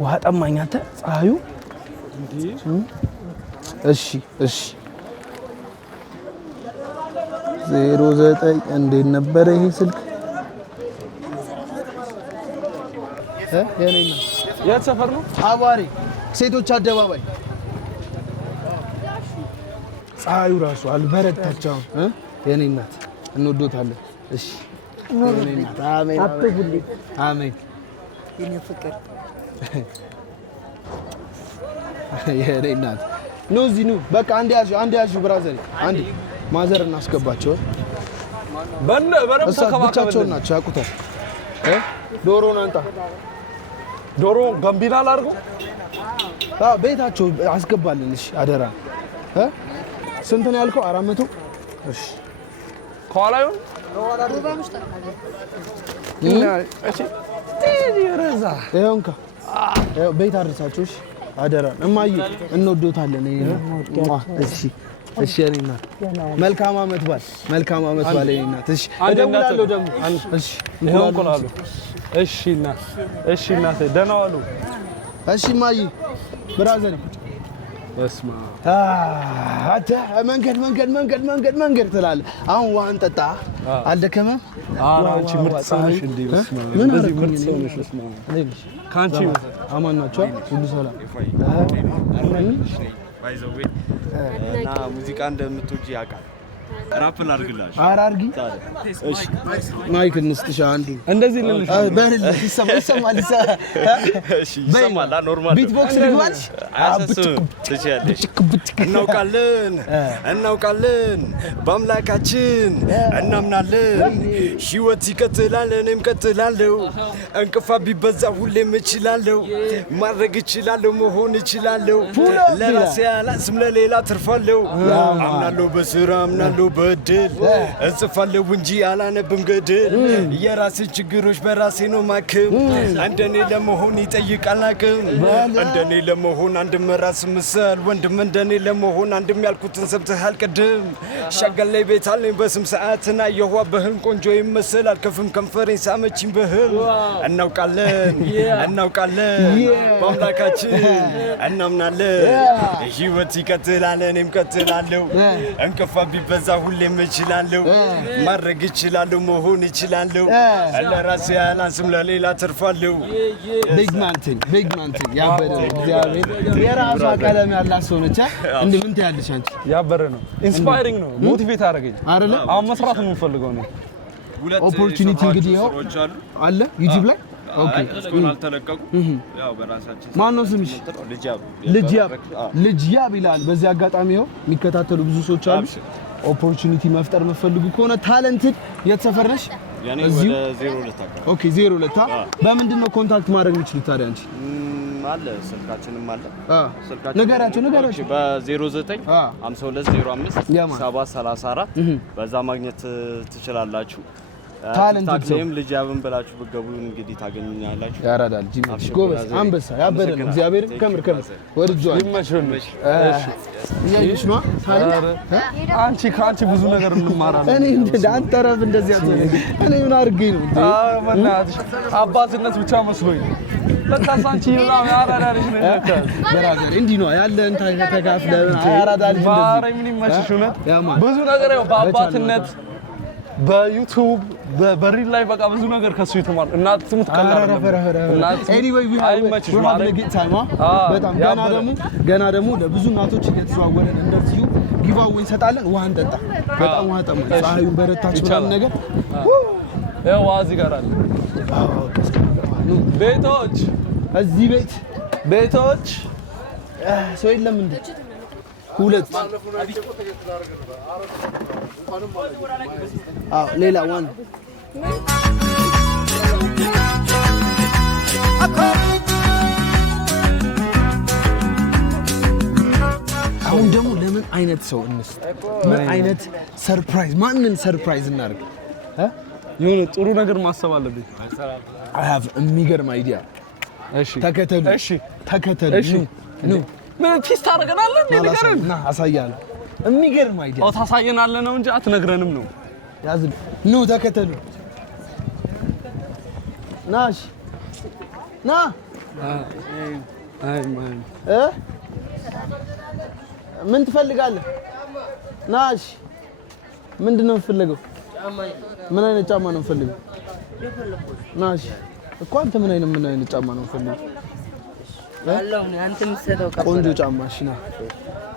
ውሃ ጠማኝ አንተ ፀሐዩ እንዴ እሺ 09 እንዴት ነበር ይሄ ስልክ የኔና የት ሰፈር ነው አባሪ ሴቶች አደባባይ ፀሐዩ ራሱ አልበረታቸው የኔ እናት እንወዶታለን እሺ የኔ እናት አሜን የኔ ፍቅር የኔ እናት ኑ እዚህ ኑ በቃ አንድ ያዙ ብራዘር አንድ ማዘር እናስገባቸው ብቻቸውን ናቸው ያውቁታል ዶሮውን አንጣ ዶሮ ገንቢና ላድርገው ቤታቸው አስገባልን እሺ አደራ ስንት ነው ያልከው 400 እሺ ከኋላ ይሁን ይኸውንካ ቤት አድርሳቸው እሺ አደራ እማዬ እንወዶታለን እሺ የኔ እናት መልካም ዓመት በዓል የኔ እናት እሺ እደውላለሁ ደግሞ እሺ እንቁላሉ እሺ እናቴ ደህና ዋሉ እሺ እማዬ ብራዘር በስማ አታ መንገድ ትላለህ። አሁን ውሃን ጠጣ አልደከመም? አንቺ ምርጥ ሰው ነሽ እንዴ? በስማ እንደዚህ ምርጥ ሰው ነሽ። በስማ ካንቺ አማን ናቸው ሁሉ ሰላም እና ሙዚቃ እንደምትወጂ ያውቃል። ራፕ ላድርግላችሁ? ኧረ አድርጊ። እሺ ማይክ እንስጥሽ አንዱ እንደዚህ ልልሽ በልልሽ ይሰማል። እሺ ይሰማል። ኖርማል ቢትቦክስ ልግባልሽ? ትችያለሽ። እናውቃለን በአምላካችን እናምናለን። ህይወት ይቀጥላል፣ እኔም ቀጥላለሁ። እንቅፋት ቢበዛ ሁሌም እችላለሁ። ማድረግ እችላለሁ፣ መሆን እችላለሁ። ለራሴ አላንስም ለሌላ ትርፋለሁ። አምናለሁ በስራ አምናለሁ በድል እጽፋለሁ እንጂ አላነብም ገድል። የራሴን ችግሮች በራሴ ነው ማክም። እንደኔ ለመሆን ይጠይቃል አቅም። እንደኔ ለመሆን አንድም ራስ ምሰል ወንድም። እንደኔ ለመሆን አንድም ያልኩትን ሰምተሃል ቅድም። ሸገር ላይ ቤት አለኝ በስም ሰዓትና የዋ በህልም ቆንጆ ይመስል አልከፍም ከንፈሬን ሳመችኝ በህል። እናውቃለን በአምላካችን እናምናለን። ህይወት ይቀጥላል፣ እኔም ቀጥላለሁ። እንቅፋት ቢበዛ ሁሌም እችላለሁ። ማድረግ እችላለሁ፣ መሆን እችላለሁ። ለራሴ አላንስም ለሌላ ተርፋለሁ። ቢግ ማንትን ያበረ እግዚአብሔር የራሷ ቀለም ያላት ሰው ነች። እንዴ ምን ትያለሽ አንቺ? ያበረ ነው። ኢንስፓይሪንግ ነው። ሞቲቬት አደረገኝ አይደለ? አሁን መስራት ነው የምፈልገው ነው። ኦፖርቹኒቲ እንግዲህ ያው አለ ዩቲዩብ ላይ ኦኬ። አልተለቀቁ ያው በራሳችን ማን ነው ስምሽ? ልጅያብ ይላል። በዚህ አጋጣሚ ያው የሚከታተሉ ብዙ ሰዎች አሉ። ኦፖርቹኒቲ መፍጠር መፈልጉ ከሆነ ታለንትድ የት ሰፈር ነሽ? እዚሁ ወደ 02 አካባቢ። ኦኬ 02 በምንድን ነው ኮንታክት ማድረግ የምችሉት ታዲያ አንቺ? አለ ስልካችንም አለ። ንገራቸው በ09 5205 734 በዛ ማግኘት ትችላላችሁ። ታለንትም ልጅ ያብን ብላችሁ ብትገቡ እንግዲህ ታገኙኛላችሁ። ያራዳል ጂሚሽ ጎበዝ አንበሳ ያበረ ነው። እግዚአብሔር ከምር ወርጇል። ይመሽልሽ። እሺ እኛይሽ ነው ታለንት አንቺ ካንቺ ብዙ ነገር እንማራለን። እኔ አንተ ረፍ እንደዚህ አትሆን። እኔ ምን አድርገኝ ነው? በእናትሽ አባትነት ብቻ መስሎኝ ለካስ አንቺ ይላል ያራዳልሽ ነው። በራዘር እንዲህ ነው ያለን ተካፍለን ያራዳል እንደዚህ ማረኝ። ምን ይመሽሽ ነው? ብዙ ነገር ያው በአባትነት በዩቲዩብ በሪል ላይ በቃ ብዙ ነገር ከሱ ይተማር። እናት ትሙት ቀላል ኤኒዌይ ዊ ሃቭ ታይም በጣም ገና ደግሞ ለብዙ እናቶች እየተዘዋወረን እንደዚሁ ጊቫዌ እንሰጣለን። ውሃ እንጠጣ። በጣም ውሃ ጠማ። ፀሐዩ በረታች ምናምን ነገር ያው ዋዚ ጋር አለ። ቤቶች እዚህ ቤቶች ሰው የለም እንዴ? ሁለት ሌላ ዋን አሁን ደግሞ ለምን አይነት ሰው እንስጥ? ምን አይነት ሰርፕራይዝ ማንን ሰርፕራይዝ እናድርግ? የሆነ ጥሩ ነገር ማሰብ አለብኝ። I have የሚገርም አይዲያ። እሺ ተከተሉ። እሺ ምን ፒስ ታደርገናለህ? ንገረን። ና አሳያለሁ። የሚገርም አይዲያ። ታሳየናለህ ነው እንጂ አትነግረንም ነው። ያዝ ኑ ተከተሉ። ናሽ ና አይ ማን ምን ትፈልጋለህ? ናሽ ምንድን ነው የምትፈልገው? ምን አይነት ጫማ ነው የምትፈልገው? ናሽ እኮ አንተ ምን አይነት ጫማ ነው የምትፈልገው? ቆንጆ ጫማ። እሺ ና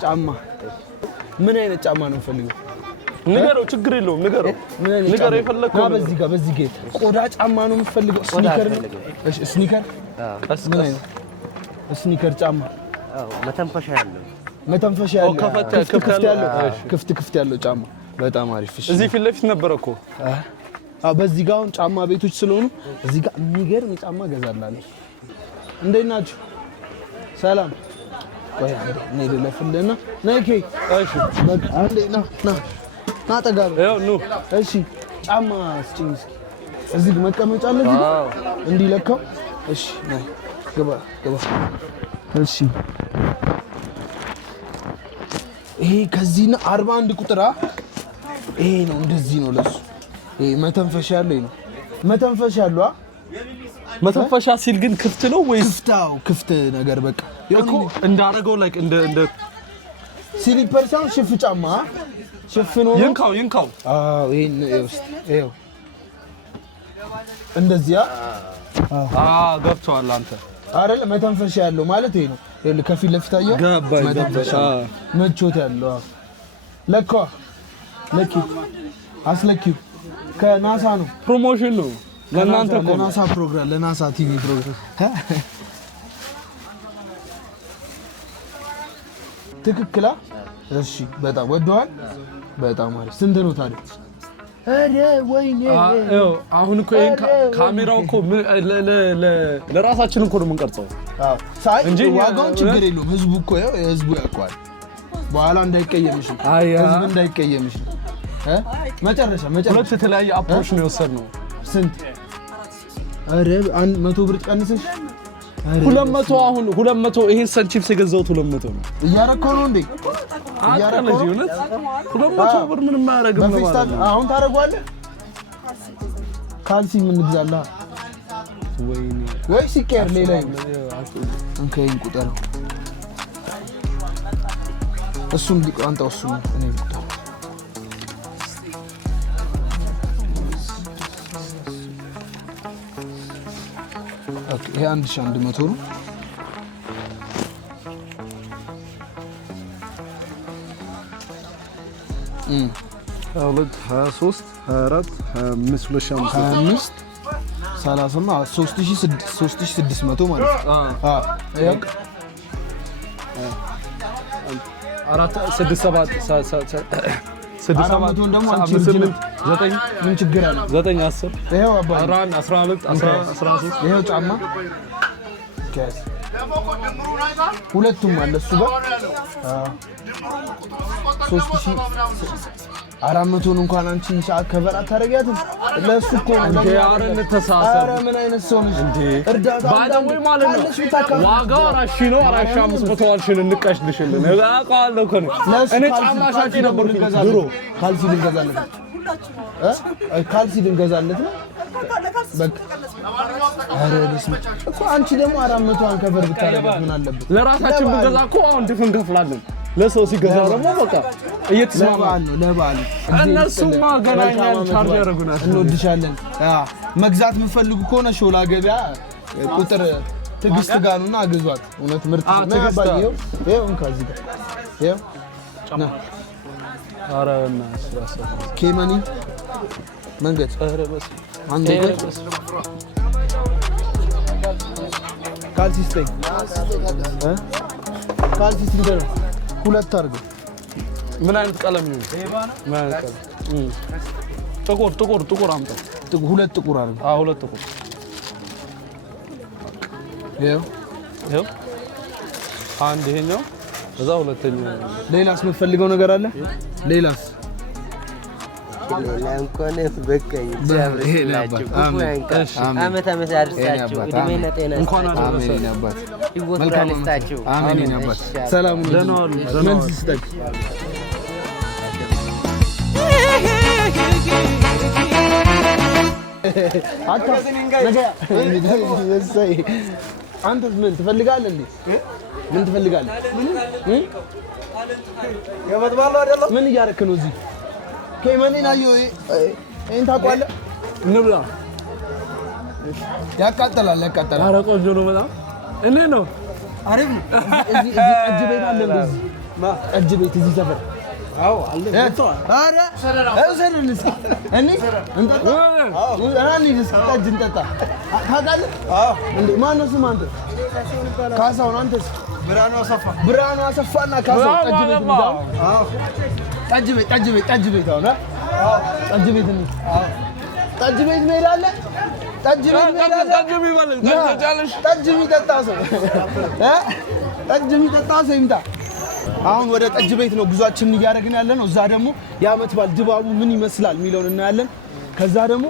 ጫማ ምን አይነት ጫማ ነው የምትፈልገው? ንገረው፣ ችግር የለውም ንገረው። ንገረው የፈለከው። በዚህ ጋር ቆዳ ጫማ ነው የምትፈልገው? ስኒከር ነው? እሺ ስኒከር። ምን አይነት ስኒከር ጫማ? መተንፈሻ ያለው ክፍት ያለው ጫማ። በጣም አሪፍ። እሺ እዚህ ፊት ለፊት ነበር እኮ። በዚህ ጋር አሁን ጫማ ቤቶች ስለሆኑ እዚህ ጋር የሚገርም ጫማ ገዛላለሁ። እንዴት ናችሁ? ሰላም። ቆይ አንዴ እኔ ልለፍልህና ነይ። እሺ በቃ አንዴ ና ጠጋ በል። ያው ኑ። እሺ ጫማ ስጭኝ እስኪ። እዚህ መቀመጫ አለ እዚህ እንዲለካው። እሺ ነይ ግባ። እሺ ይሄ ከዚህና 41 ቁጥር ይሄ ነው። እንደዚህ ነው ለሱ። ይሄ መተንፈሻ ያለው ነው። መተንፈሻ ያለው መተንፈሻ ሲል ግን ክፍት ነው ወይስ? ክፍት ነገር በቃ እኮ እንዳረገው ላይክ እንደ ስሊፐር ሳይሆን ሽፍ ጫማ ሽፍን ሆኖ ይንካው አዎ ይሄን ይኸው እንደዚያ ገብቷል አንተ አይደል መተንፈሻ ያለው ማለት ይሄ ነው ይሄ ከፊት ለፊት አየው መተንፈሻ ምቾት ያለው ለካ አስለኪው ከናሳ ነው ፕሮሞሽን ነው ለናንተ ለናሳ ፕሮግራም ለናሳ ቲቪ ፕሮግራም ትክክላ እሺ በጣም ወደዋል በጣም አሪፍ ስንት ነው ታዲያ አረ ወይኔ አሁን እኮ ካሜራው እኮ ለራሳችን እኮ ነው የምንቀርጸው እንጂ ዋጋውን ችግር የለውም ህዝቡ እኮ ህዝቡ ያውቀዋል በኋላ እንዳይቀየምሽ ህዝብ እንዳይቀየምሽ መጨረሻ ሁለት የተለያየ አፕሮች ነው የወሰድነው ስንት አረ 100 ብር ቀንሰሽ 200 አሁን 200 ይሄን ሰንቺፕስ የገዛሁት 200 ነው እያረከው ነው እንዴ እያረከው ነው 200 ብር ምንም ማያረግም ነው ማለት ነው አሁን ታረጋለህ ካልሲ ምን ግዛላ ወይ ሲቀር ሌላ እንከኝ ቁጠረው እሱን ሊቋንጣው እሱ እኔ ልጣ ኦኬ ይሄ 1100 ነው አውለት 23 24 25 3600 ማለት አራት 67 ደግሞ አንቺ 9 ምን ችግር አለ 9 10 ይሄው አባይ 11 12 13 ይሄው ጫማ ከስ ሁለቱም አለ እሱ ጋር 3400 እንኳን አንቺ ሰዓት ከቨር አታረጋትም ለሱ እኮ ነው እንዴ አረን ተሳሰብ አረ ምን አይነት ሰው ነሽ እንዴ እርዳታ ባይደው ማለት ነው ዋጋው 4000 ነው 4500 ዋልሽን እንቀሽልሽልን እቃቃለሁ እኮ ነው እኔ ጫማ ሻጪ ነበር ድሮ ካልሲ ልንገዛለት ካልሲ ልንገዛለት ነው በቃ አረ በስመ እኮ አንቺ ደግሞ 400 አንከቨር ብታረጋት ምን አለበት ለራሳችን ብንገዛ እኮ አሁን ድፍን ከፍላለን ለሰው ሲገዛ ደግሞ በቃ እየተስማማን ነው ለባል እነሱማ ገናኛን ቻርጅ ያደርጉናል እንወድሻለን መግዛት የምትፈልጉ ከሆነ ሾላ ገበያ ቁጥር ትግስት ጋር ነውና አግዟት እውነት ምርጥ ነው ባየው ይሄው እንካዚ ጋር ይሄው ጫማ አረና ኬማኒ መንገድ ኧረ በስ አንዴ ካልሲ ስቴክ ካልሲ ስቴክ ሁለት አድርገው ምን አይነት ቀለም ነው ምን አይነት ቀለም ጥቁር አምጣ ሁለት ጥቁር አድርገው ሁለት ጥቁር ይሄው አንድ ይሄኛው እዛ ሁለተኛው ሌላስ የምትፈልገው ነገር አለ ሌላስ ለንኮነ በቀይ ጃብረላችሁ አመት አድርሳችሁ እድሜና ጤና እንኳን አሜን አባት መልካም አመት አሜን አባት ሰላም ነው መልስ ይስጠቅ አንተ ምን ትፈልጋለህ እንዴ ምን ትፈልጋለህ የመጥባሉ አይደለም ምን እያደረክ ነው እዚህ ከመኔን አየሁ ይሄን ታውቀዋለህ እንብላ ያቃጥላል ኧረ ቆንጆ ነው በጣም እንዴት ነው አሪፍ ነው እዚህ ጠጅ ቤት አለ እንደዚህ ጠጅ ቤት እዚህ ሰፈር አዎ አለ ኧረ እሰሩን እስኪ እኔ እንጠጣ እኔ እስኪ ጠጅ እንጠጣ ታውቃለህ እንዴ ማነው ስም አንተ ካሳሁን አንተስ ብርሃኑ አሰፋና ካሳሁን ጠጅ ቤት ነው አዎ ጠጅ ቤት አሁን ጠጅ ቤት ነው ጠጅ ቤት እንሄዳለን ጠጅ የሚጠጣ ሰው ይምጣ አሁን ወደ ጠጅ ቤት ነው ጉዟችንን እያደረግን ያለ ነው እዛ ደግሞ የዓመት በዓል ድባቡ ምን ይመስላል የሚለውን እናያለን ከዛ ደግሞ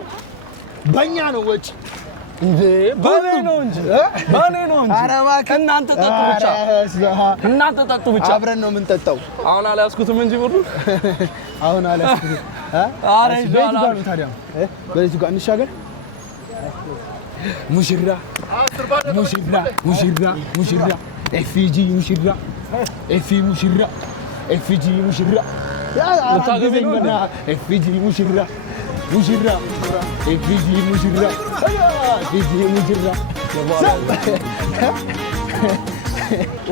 በእኛ ነው ወጪ እንዴ ባኔ ነው እንጂ ኧረ እባክህ እናንተ ጠጡ ብቻ አብረን ነው የምንጠጣው አሁን አልያዝኩትም እንጂ ብሩ አሁን አልያዝኩትም ኧረ ቤቱ ጋር ነው ታዲያ በቤቱ ጋር እንሻገር ሙሽራ ኤፊጂ ሙሽራ ኤፊ ሙሽራ ኤፍጂ ሙሽራ ታገበና ኤፍጂ ሙሽራ ሙሽራ ኤፍጂ ሙሽራ ኤፍጂ ሙሽራ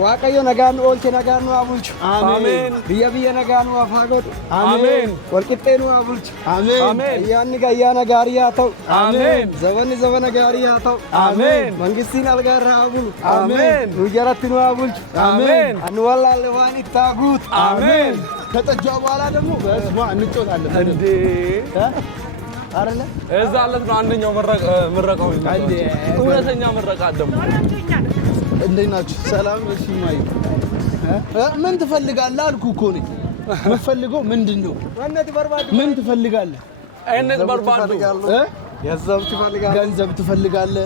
waaqayyo nagaan oolche nagaan nu abulchu አሜን biyya nagaan nu afaa godhu አሜን walqixxee nu abulchu አሜን ayyaanni gayyaana gaarii haa ta'u አሜን zabanni zabana gaarii haa ta'u አሜን mangistiin algaa irraa haa bulu አሜን nu jalatti nu abulchu አሜን anu wallaalle waan itti haa guutu አሜን ከጠጇ በኋላ ደግሞ በስማ እንጮታለን እንዴ አይደለ እዛ አለት ነው አንደኛው ምረቃው እንዴ እውነተኛ ምረቃ ደግሞ እንዴት ናችሁ? ሰላም። እሺ ማይ ምን ትፈልጋለህ አልኩህ እኮ ነኝ። የምትፈልገው ምንድን ነው? ምን ትፈልጋለህ? አይነት በርባዶ ገንዘብ ትፈልጋለህ?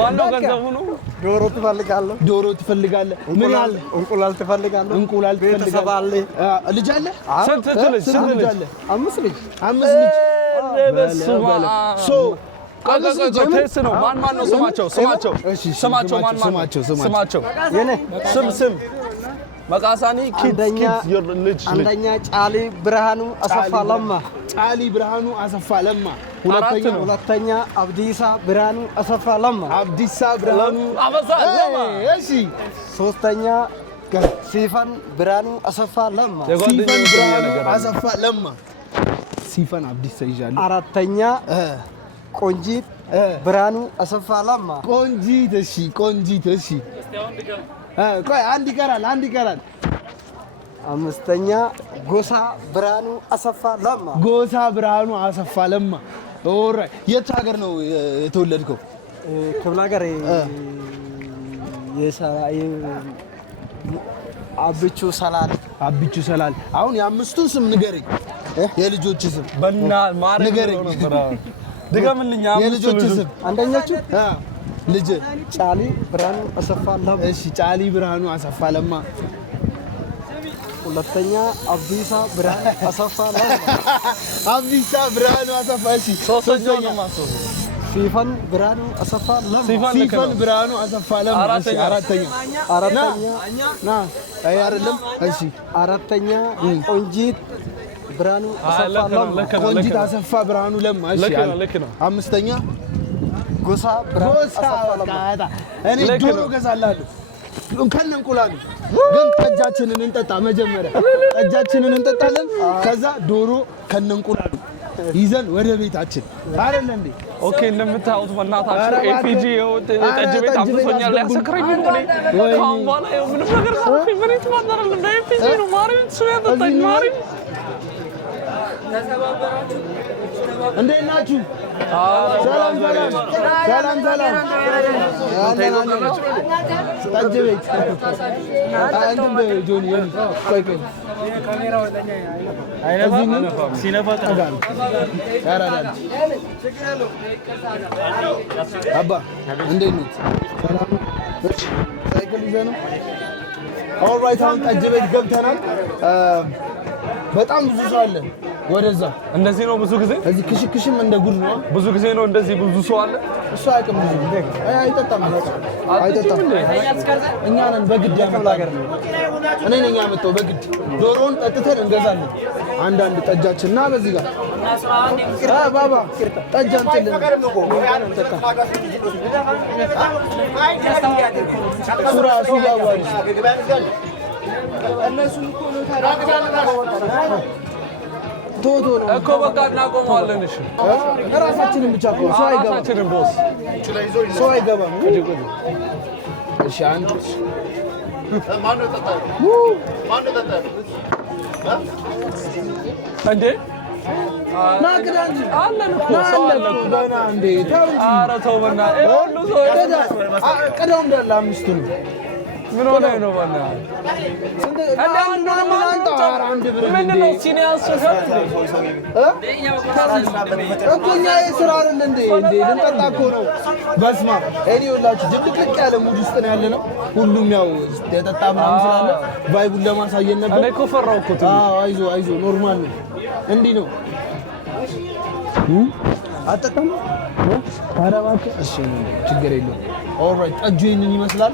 ዋናው ገንዘቡ ነው። ዶሮ ትፈልጋለህ? ዶሮ ትፈልጋለህ? ምን ያህል እንቁላል ትፈልጋለህ? እንቁላል ትፈልጋለህ? ልጅ አለ? ስንት ልጅ አለ? 5 ልጅ። 5 ልጅ። ሶ ቴስ ነው። ማን ነው ስማቸው? ስማቸው የኔ ስም መቃሳኒ አንደኛ ጫሊ ብርሃኑ አሰፋ ለማ ጫሊ ብርሃኑ አሰፋ ለማ ሁለተኛ አብዲሳ ብርሃኑ አሰፋ ለማ አብዲሳ ብርሃኑ አበሳ ለማ እሺ ሶስተኛ ሲፈን ብርሃኑ አሰፋ ለማ ሲፈን ብርሃኑ አሰፋ ለማ ሲፈን አብዲሳ ይዣለሁ አራተኛ ቆንጂት ብርሃኑ አሰፋ ለማ ቆንጂት እሺ ቆንጂት እሺ ቆይ አንድ ይቀራል አምስተኛ ጎሳ ብርሃኑ አሰፋ ለማ ጎሳ ብርሃኑ አሰፋ ለማ ኦራይ የት ሀገር ነው የተወለድከው ክፍለ ሀገር አብቹ ሰላል አሁን የአምስቱን ስም ንገረኝ የልጆች ስም በእና ማረኝ ንገረኝ ድገምልኛ የልጆች ስም አንደኛቹ ልጅ ጫሊ ብርሃኑ አሰፋ ለማ እሺ ጫሊ ብርሃኑ አሰፋ ለማ ሁለተኛ አብዲሳ ብርሃኑ አሰፋ ለማ አብዲሳ ብርሃኑ አሰፋ እሺ ሶስተኛው ነው ማሰው ሲፈን ብርሃኑ አሰፋ ለማ ሲፈን ብርሃኑ አሰፋ ለማ እሺ አራተኛ ና አይ አይደለም እሺ አራተኛ ቆንጂት ብርሃኑ አሰፋ ለማ ቆንጂት አሰፋ ብርሃኑ ለማ እሺ ልክ ነው አምስተኛ ጎሳ ብርሃኑ አሰፋ ለማ እኔ ዶሮ ገዛላለሁ ከነ እንቁላሉ ግን ጠጃችንን እንጠጣ መጀመሪያ ጠጃችንን እንጠጣለን ከዛ ዶሮ ከነ እንቁላሉ ይዘን ወደ ቤታችን አይደል እንዴ ኦኬ እንደምታዩት በእናታችሁ ኤፒጂ ጠጅ ቤት አምጥቶኛል ሊያሰክረኝ እንዴ ካሁን በኋላ ምንም ነገር ሳልኩኝ መሬት ማደራል እንደ ኤፒጂ ነው ማሪን እሱ ያጠጣኝ ማሪን እንዴት ናችሁ? ሰላም ጠጅ ቤት አንተም በጆኒ ቆይ አባ እንዴት ነው? ሰላም ሳይክል ይዘህ ነው? ኦልራይት አሁን ጠጅ ቤት ገብተናል። በጣም ብዙ ሰው አለ ወደዛ። እንደዚህ ነው ብዙ ጊዜ እዚህ ክሽክሽም እንደ ጉድ ነው። ብዙ ጊዜ ነው እንደዚህ ብዙ ሰው አለ። እሱ አያውቅም ብዙ አይጠጣም። እኛ ነን በግድ ያመጣን። እኔ ነኝ ያመጣው በግድ። ዶሮውን ጠጥተን እንገዛለን አንዳንድ ጠጃችን እና በዚህ ጋር ባባ ጠጅ አንጥልን ሱራ ሱያዋሪ እነሱ እኮ ነው ቶቶ ነው እኮ በቃ እናቆመዋለን። እሺ ራሳችንን ብቻ እኮ ሰው አይገባም። ራሳችንን ቦስ ሰው አይገባም። እሺ አንድ ማነው ተጣጣ እንዴ ና ግዳንጂ አለን እኮ ሰው አለ እኮ በና እንዴ ተው እንጂ ኧረ ተው በና ሁሉ ሰው ቀዳው እንዳለ አምስቱን ምን ሆነ ነው በና ምንድነው ሲኒያስ እኮኛ የስራ አይደል እንዴ ልንጠጣ እኮ ነው። በስማ እኔ ሁላችሁ ድብቅልቅ ያለ ሙድ ውስጥ ነው ያለ ነው። ሁሉም ያው የጠጣ ምናምን ስላለ ቫይቡን ለማሳየት ነበር። እኔ እኮ ፈራሁ እኮ። አዎ አይዞ ኖርማል ነው እንዲህ ነው። አጠጣም ታረባከ እሺ ችግር የለውም ኦልራይት ጠጁ ይሄንን ይመስላል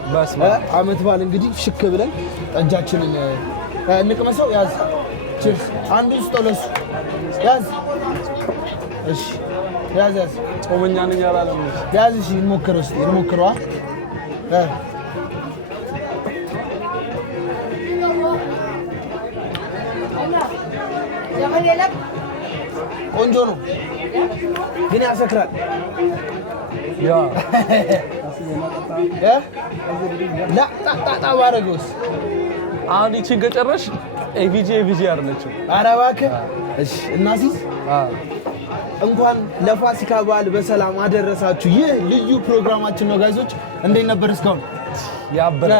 አመት በዓል እንግዲህ ሽክ ብለን ጠጃችንን እንቅመሰው ያዝ ቺርስ አንዱ ስጦለሱ ያዝ እሺ ያዝ ጾመኛ ነኝ አላለም ያዝ እሺ እንሞክረው ቆንጆ ነው ግን ያሰክራል ያ ላ ጣጣ ባረገውስ አሁን ይቺን ከጨረሽ ኤቪጂ አይደለችም ኧረ እባክህ እሺ እናሲስ እንኳን ለፋሲካ በዓል በሰላም አደረሳችሁ ይህ ልዩ ፕሮግራማችን ነው ጋይዞች እንዴት ነበር እስካሁን ያበደ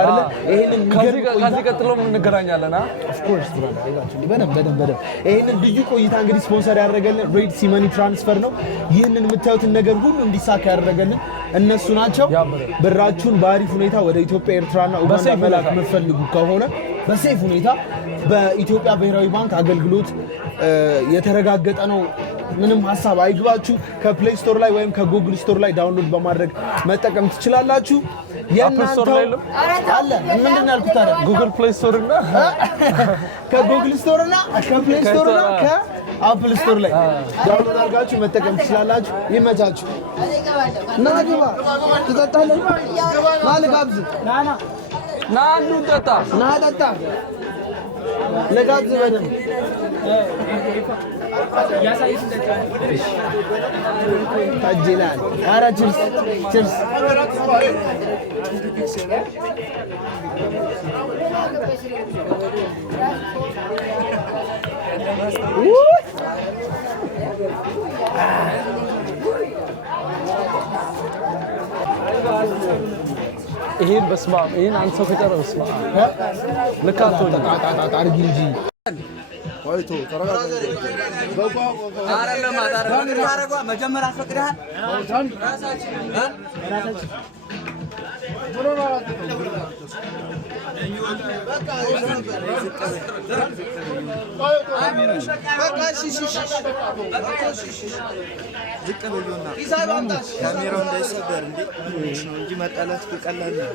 አይደለ ይሄንን ከዚህ ቀጥሎ ምን እንገናኛለን ኦፍ ኮርስ ብራዳ አይላችሁ በደንብ ይሄንን ልዩ ቆይታ እንግዲህ ስፖንሰር ያደረገልን ሬድ ሲ መኒ ትራንስፈር ነው ይሄንን የምታዩትን ነገር ሁሉ እንዲሳካ ያደረገልን እነሱ ናቸው ብራችሁን በአሪፍ ሁኔታ ወደ ኢትዮጵያ ኤርትራና ኡጋንዳ መላክ የምትፈልጉ ከሆነ በሴፍ ሁኔታ በኢትዮጵያ ብሔራዊ ባንክ አገልግሎት የተረጋገጠ ነው ምንም ሐሳብ አይግባችሁ ከፕሌይ ስቶር ላይ ወይም ከጉግል ስቶር ላይ ዳውንሎድ በማድረግ መጠቀም ትችላላችሁ የናንተው አለ ምንድን ነው ያልኩት ታዲያ ጉግል ፕሌይ ስቶር እና ከጉግል ስቶር እና ከፕሌይ ስቶር እና ከአፕል ስቶር ላይ ዳውንሎድ አድርጋችሁ መጠቀም ትችላላችሁ ይመቻችሁ ና ግባ ትጠጣለህ ና ልጋብዝ ና አንዱ ጠጣ ልጋብዝ በደንብ ታጅላል ኧረ ቺርስ ይሄን በስማ ይሄን አንተ ከጨረሰ በስማ ለካቶ አርጊ እንጂ ቆይቶ ተረጋጋ መጀመሪያ አስፈቅደሃል ዝቅ ብሎና ካሜራው እንዳይሰበር እንጂ መጣላት ቀላል ነው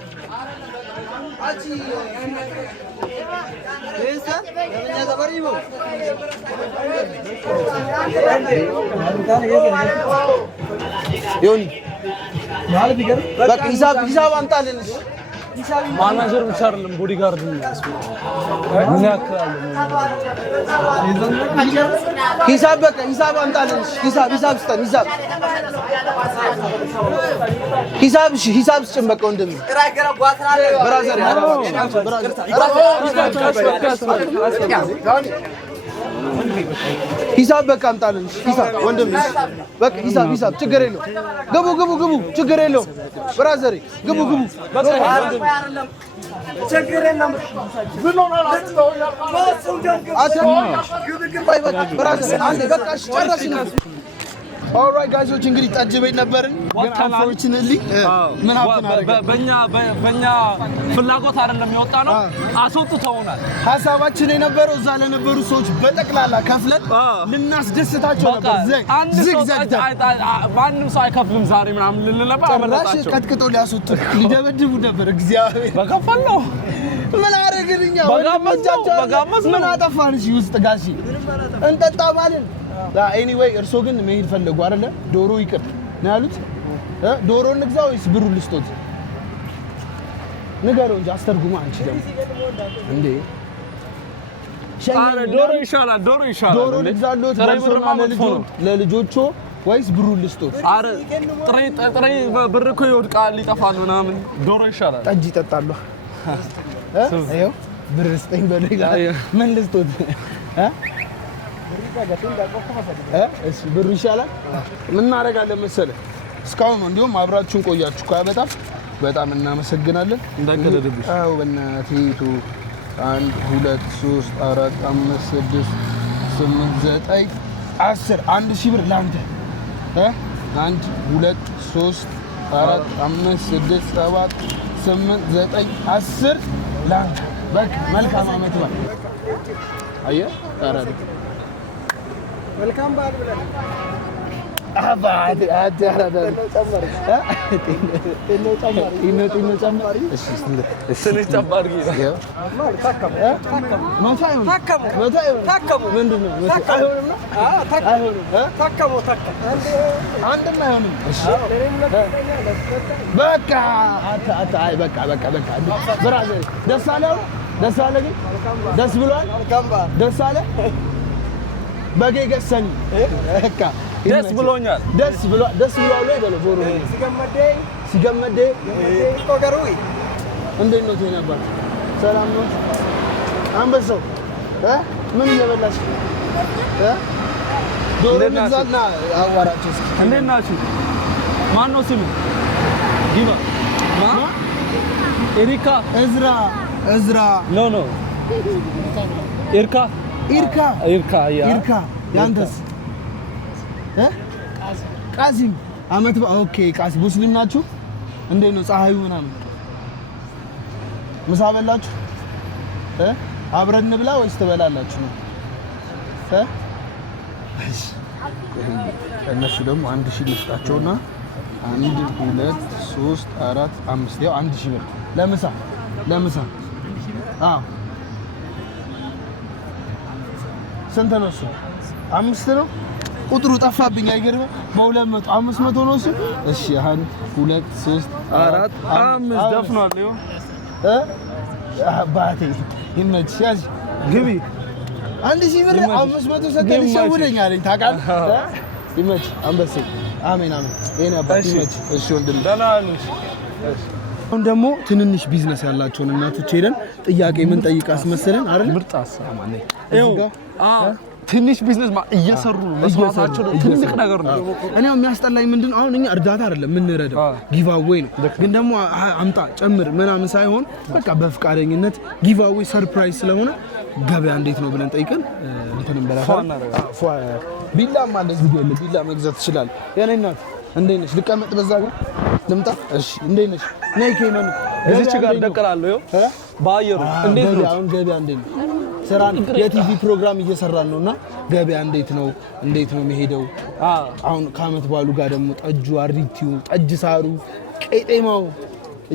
ዮኒ በቃ ሂሳብ አምጣልን ማናጀር ብቻ አይደለም ቦዲጋርድ ነው ምን ያክላል ሂሳብ በቃ ሂሳብ አምጣልን ሂሳብ ስጠን ሂሳብ ስጭን በቃ ወንድም ብራዘር ሂሳብ በቃ አምጣልን ሂሳብ ወንድም በቃ ሂሳብ ችግር የለው ግቡ ችግር የለው ብራዘር ግቡ በቃ ችግር የለም ብራዘር አንዴ በቃ ጨረስን ኦልራይት ጋይሶች እንግዲህ ጠጅ ቤት ነበርን ግን አንፎርቹኔትሊ ምን አጥናረገ በእኛ ፍላጎት አይደለም የወጣ ነው አስወጥተውናል ሐሳባችን የነበረው እዛ ለነበሩ ሰዎች በጠቅላላ ከፍለን ልናስደስታቸው ነበር ማንም ሰው አይከፍልም ዛሬ ምናምን ልንለባ አመጣጣቸው ቀጥቅጦ ሊያስወጡ ሊደበድቡ ነበር እግዚአብሔር በከፈል ነው ምን አረግልኛ በጋመስ ምን አጠፋን እሺ ውስጥ ጋሺ እንጠጣ ባልን ኤኒዌይ እርሶ ግን መሄድ ፈለጉ አይደለ ዶሮ ይቅር ነው ያሉት ዶሮ እንግዛ ወይስ ብሩ ልስጦት ንገረው እንጂ አስተርጉማ አንቺ ደግሞ እንዴ አረ ዶሮ ይሻላል ዶሮ ልግዛሎት ለልጆቹ ወይስ ብሩ ልስጦት አረ ጥሬ ብር እኮ ይወድቃል ይጠፋል ምናምን ዶሮ ይሻላል ጠጅ ይጠጣሉ አየው ብር ስጠኝ በለው ይላል ምን ልስጦት እሺ ብሩ ይሻላል ምን እናደርጋለን መሰለህ እስካሁን ነው እንዲሁም አብራችሁን ቆያችሁ በጣም እናመሰግናለን እንዳከለደብሽ አው በእናትህ 1 2 3 4 5 6 8 9 10 1000 ብር ላንተ 1 2 3 4 5 6 7 8 9 10 ላንተ በቃ መልካም አመት በል አየህ ታራደ መልካም በዓል ብለን አባቴ አጃራዳ ጤኖ ጨማሪ እሺ ትንሽ ጨባር ጊዜ ምንድን ነው አይሆንም ነው አይሆንም አንድም አይሆንም እሺ በቃ አይ በቃ ብራዘር ደስ አለው ደስ አለ ግን ደስ ብሏል ደስ አለ በጌ ገሰኝ በቃ ደስ ብሎኛል ደስ ብሏል ወይ በለው ቦሮ ሲገመደ ቆገሩይ እንዴት ነው ተነባ ሰላም ነው አንበሳው ምን እየበላሽ ዶሮ ልዛና አዋራችሁ እንዴት ናችሁ ማን ነው ስሙ ዲባ ኤሪካ እዝራ ኖ ኢርካ ያንተስ ቃሲም አመት ኦኬ ቃሲም ሙስሊም ናችሁ እንዴት ነው ፀሐዩ ምናምን ምሳ በላችሁ አብረን እንብላ ወይስ ትበላላችሁ ነው እነሱ ደግሞ 1000 ልስጣቸውና 1 2 3 4 5 ያው 1000 ብር ለምሳ አዎ ስንት ነው እሱ 5 ነው ቁጥሩ ጠፋብኝ አይገርም በ200 500 ነው እሱ እሺ 1 2 3 4 5 ደፍኗል ይኸው አባቴ ይመችሽ ግቢ 1000 ብር 500 ሰከንድ ይሸውደኝ አለኝ ታውቃለህ ይመች አንበሴ አሜን የኔ አባት ይመች እሺ ወንድም ደናንሽ አሁን ደግሞ ትንንሽ ቢዝነስ ያላቸውን እናቶች ሄደን ጥያቄ ምን ጠይቃስ መሰለን አይደል ምርጥ ሀሳብ አለ ትንሽ ቢዝነስ እየሰሩ ነው መስዋዕታቸው ትልቅ ነገር ነው እኔው የሚያስጠላኝ ምንድነው አሁን እኛ እርዳታ አይደለም የምንረዳው ጊቭ አዌይ ነው ግን ደግሞ አምጣ ጨምር ምናምን ሳይሆን በቃ በፍቃደኝነት ጊቭ አዌይ ሰርፕራይዝ ስለሆነ ገበያ እንዴት ነው ብለን ጠይቀን እንትን እንበላለን ቢላም ማለት ቢላ መግዛት ይችላል የኔ እናት እንዴት ነሽ ልቀመጥ በዛ ጋር ልምጣ እሺ እንዴት ነሽ ነይ ከነን እዚች ጋር ደቀላለሁ ይኸው ባየሩ እንዴት ነው አሁን ገበያ እንዴት ነው ስራን የቲቪ ፕሮግራም እየሰራን ነውና ገበያ እንዴት ነው የሚሄደው አሁን ከአመት ባሉ ጋር ደግሞ ጠጁ አሪቲው ጠጅ ሳሩ ቄጤማው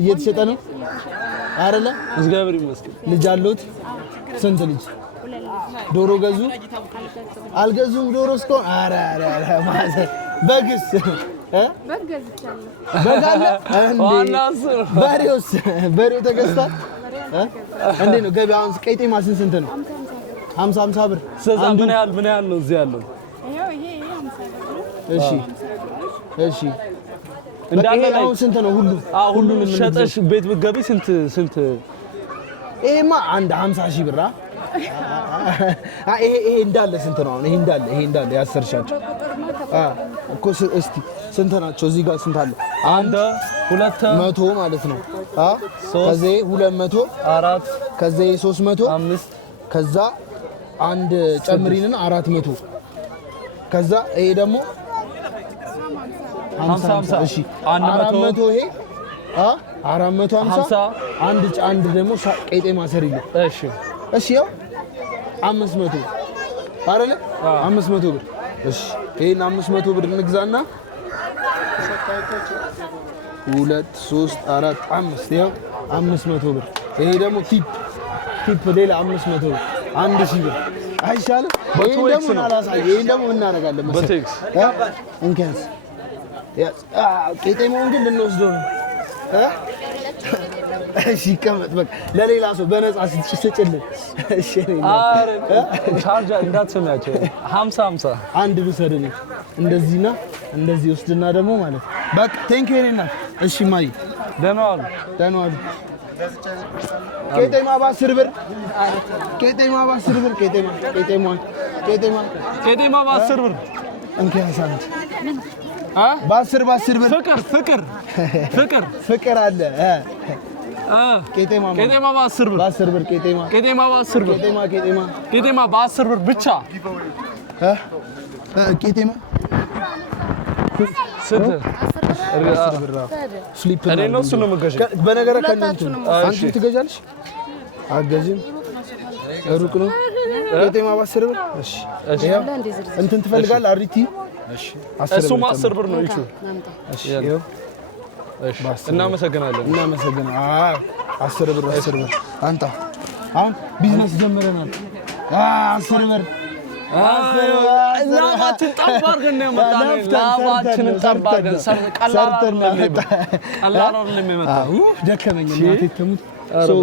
እየተሸጠ ነው አይደለ እግዚአብሔር ይመስገን ልጅ አሉት ስንት ልጅ ዶሮ ገዙ አልገዙም ዶሮ እስኮ አረ ማዘ በግስ በጋለ በሬው ተገዝቷል እንዴት ነው ገበያውን ቄጤማ ስንት ነው 50 ብር ምን ያህል ነው እዚህ ያለው እሺ እንዳለ ላይ ስንት ነው ሁሉንም ሸጠሽ ቤት ብትገቢ ስንት ይሄማ አንድ 50 ሺህ ብር ይሄ እንዳለ ስንት ነው አሁን ይሄ እንዳለ ያሰርሻቸው እኮ እስቲ ስንት ናቸው እዚህ ጋር ስንት አለ 100 ማለት ነው ከዛ 200 4 ከዛ 300 5 ከዛ አንድ ጨምሪንና 400 ከዛ ይሄ ደግሞ 50 እሺ 400 ይሄ 450 አንድ ደግሞ ቄጤማ ሰሪልኝ እሺ ያው 500 አይደለ 500 ብር እሺ ይሄን 500 ብር እንግዛና 2 3 4 5 ያው 500 ብር ይሄ ደግሞ ቲፕ ሌላ 500 ብር 1000 ብር አይሻልም ይሄን ደግሞ እናደርጋለን በቴክስ እንከንስ ቄጤማውን ግን ልንወስደው ነው እሺ ከመጥ በቃ ለሌላ ሰው በነፃ ስትጭልኝ እሺ ቻርጅ እንዳትሰማቸው 50 አንድ ብሰድልኝ እንደዚህና እንደዚህ ወስድና ደግሞ ማለት በቃ ቴንክ ዩ ኔና እሺ ማይ ደህና ዋሉ ቄጤማ በ10 ብር ቄጤማ በ10 ብር እንከንሳንት በ10 ብር ፍቅር አለ ቄጤማ በ10 ብር ቄጤማ በ10 ብር ብቻ ቄጤማ ስንት ፍሊፕ ነው እሱ ነው የምገዛው በነገር ከእናንተ አንቺ ትገዣለሽ አገዥም ሩቅ ነው ቄጤማ በ10 ብር እሺ እንትን ትፈልጋለህ አሪቲ እሺ እሱም 10 ብር ነው ይቹ እሺ እሺ እናመሰግናለን 10 ብር አንተ አሁን ቢዝነስ ጀምረናል 10 ብር ላባችን ጠብ አድርገን ነው የመጣነው ላባችንን ጠብ አድርገን ቀላል አይደለም የመጣው ደከመኝ እናቴ ተሙት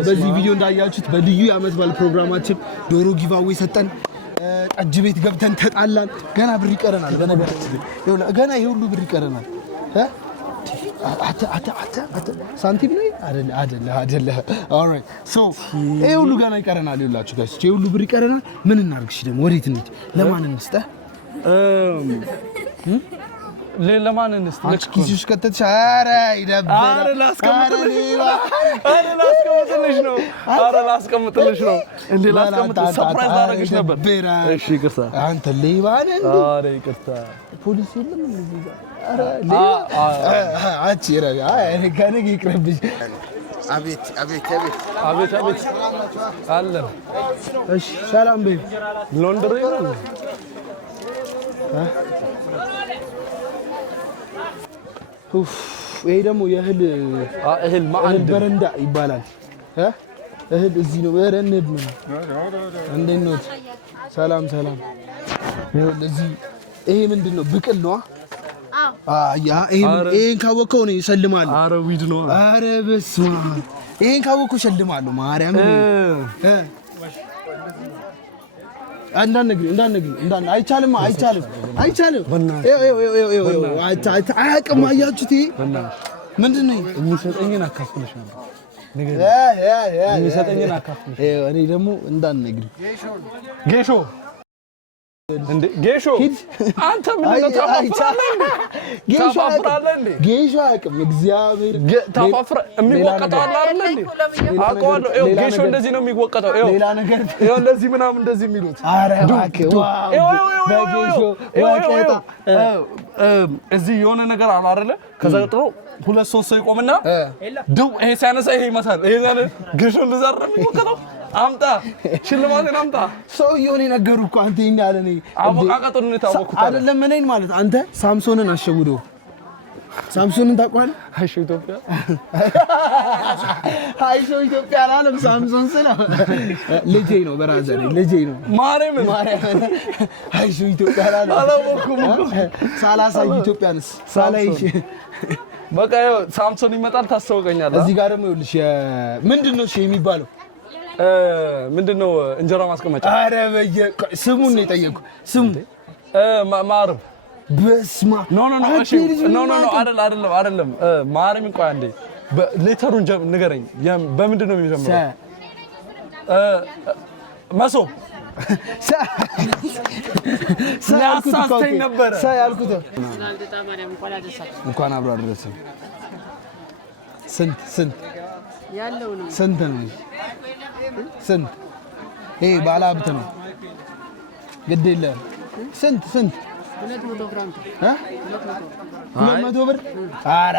በዚህ ቪዲዮ እንዳያችሁት በልዩ የዓመት በዓል ፕሮግራማችን ዶሮ ጊቫዌ ሰጠን ጠጅ ቤት ገብተን ተጣላን ገና ብር ይቀረናል በነገራችን ገና ይሄ ሁሉ ብር ይቀረናል አተ ሳንቲም ነው አይደለ ኦልራይት ሶ ይሄ ሁሉ ገና ይቀረናል ይላችሁ ጋይስ ይሄ ሁሉ ብር ይቀረናል ምን እናርግሽ ደግሞ ወዴት እንሂድ ለማን እንስጠ ለማን እንስጠ ኪስሽ ከተትሽ ኧረ ይደብራል ኧረ ላስቀምጥልሽ ነው እንዴ ላስቀምጥ ሰርፕራይዝ አደረግሽ ነበር እሺ ይቅርታ አንተ ሌባ ነህ እንዴ ኧረ ይቅርታ ፖሊስ የለም እንዴ ኧረ ሌባ አቺ ረጋ እኔ ከነገ ይቅርብሽ አቤት አለ እሺ ሰላም ቤት ሎንድሪ ነው ኡፍ ይሄ ደግሞ የእህል በረንዳ ይባላል እህል እዚህ ነው በረንድ ነው እንዴት ነው ሰላም እዚህ ይሄ ምንድነው ብቅል ነው ይሄን ካወቀው ነው ይሰልማል ኧረ ዊድ ነው ኧረ በስመ አብ ይሄን ካወቀው ይሰልማለሁ ማርያም እንዳንነግሪ አይቻልም አያውቅም አያችሁት ምንድነው የሚሰጠኝን አካፍልሽ ነው እኔ ደግሞ እንዳንነግሪ ጌሾ እንዴ ጌሾ አንተ ምን ነው ታፋፍራለህ እንዴ ጌሾ አያውቅም እግዚአብሔር ታፋፍራ የሚወቀጠው አለ አይደል እንዴ አውቀዋለሁ ይኸው ጌሾ እንደዚህ ነው የሚወቀጠው ይኸው ሌላ ነገር ይኸው እንደዚህ ምናምን እንደዚህ የሚሉት ኧረ እባክህ በጌሾ ወቀጣ እዚህ የሆነ ነገር አለ አይደለ ከዛ ቀጥሎ 2-3 ሰው ይቆምና ደው ይሄ ሲያነሳ ይሄ ይመታል ይሄ ዘለ ጌሾ እንደዛ ነው የሚወቀጠው አምጣ ሽልማትን አምጣ ሰውዬውን የነገሩ እኮ አንተ ይሄን ያለ ነው አወቃቀጡን ነው ታወቁት አይደለም እኔን ማለት አንተ ሳምሶንን አሸውዶ ሳምሶንን ታውቀዋለህ አይሾ ኢትዮጵያ አላለም ሳምሶን ስለ ልጄ ነው በራዘር ልጄ ነው ማርያም አይሾ ኢትዮጵያ አላወኩም ሳላሳይ ኢትዮጵያንስ ሳላይሽ በቃ ሳምሶን ይመጣል ታስተዋወቀኛለህ እዚህ ጋር ደግሞ ይኸውልሽ ምንድነው እሺ የሚባለው ምንድነው እንጀራ ማስቀመጫ ኧረ ስሙን ነው የጠየኩ ስሙ ማርብ በስማ ኖ አይደለም ማርም እንኳን አንዴ ሌተሩን ንገረኝ በምንድነው የሚጀምረው መሶ ሳያሳስተኝ ነበር ሳያልኩት እንኳን አብሮ አደረሰን ስንት ያለው ነው ስንት ይሄ ባለ ሀብት ነው ግድ የለም ስንት 200 ፍራንክ 200 ብር ኧረ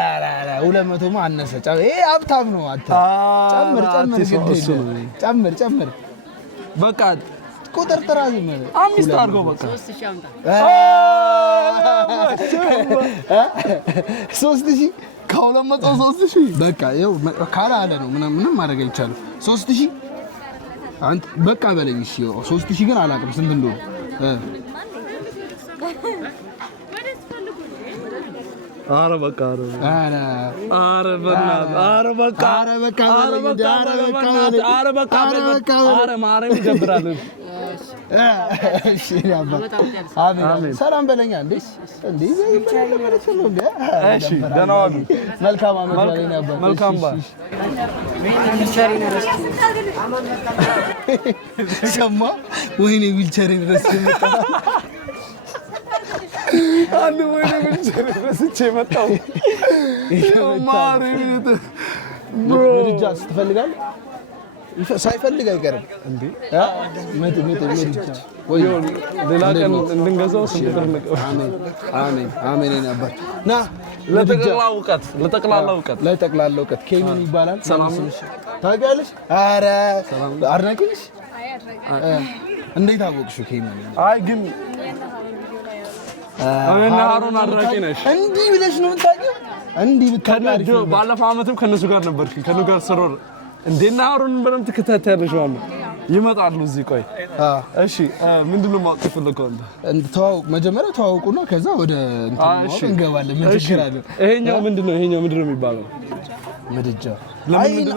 200 ማ አነሰ ይሄ ሀብታም ነው አንተ ጨምር በቃ ቁጥር ጥራዝ ነው 5 አድርገው በቃ 3000 አምጣ 3000 ከ200 3000 በቃ ይኸው ካላለ ነው ምንም ማድረግ አይቻልም 3000 አንተ በቃ በለኝ እሺ 3000 ግን አላውቅም ስንት እንደሆነ ኧረ በቃ ማርያም ይጀምራል እሺ አሜን ሰላም በለኛ እንዴ እሺ ደህና ዋሉ መልካም አመት ባለኝ አባ መልካም ባ ሰማ ወይኔ ዊልቸሪን ረስቼ መጣ አንዱ ወይኔ ዊልቸሪን ረስቼ መጣው ማርያም ምድጃ ስትፈልጋለህ ሳይፈልግ አይቀርም እንዴ ምድጃ ወይ ሌላ ቀን እንድንገዛው ስንጥር ነው አሜን አባት ና ለጠቅላላ እውቀት ኬሚን ይባላል ሰላም ታውቂያለሽ ኧረ አድናቂ ነሽ እንዴት አወቅሽው ኬሚን አይ ግን እኔና ሃሩን አድራቂ ነሽ። እንዲህ ብለሽ ነው የምታውቂው? እንዲህ ብታውቂ ባለፈው ዓመትም ከነሱ ጋር ነበርኩ። ከነሱ ጋር ስሮር እንዴና ሃሩን በደምብ ትከታተያለሽ ማለት ነው። ይመጣሉ እዚህ። ቆይ እሺ፣ ምንድነው ማውቅ ፈለከው? ተዋውቁ፣ መጀመሪያ ተዋውቁና ከዛ ወደ እንትን እንገባለን። ምን ችግር አለ? ይሄኛው ምንድነው የሚባለው? ምድጃ።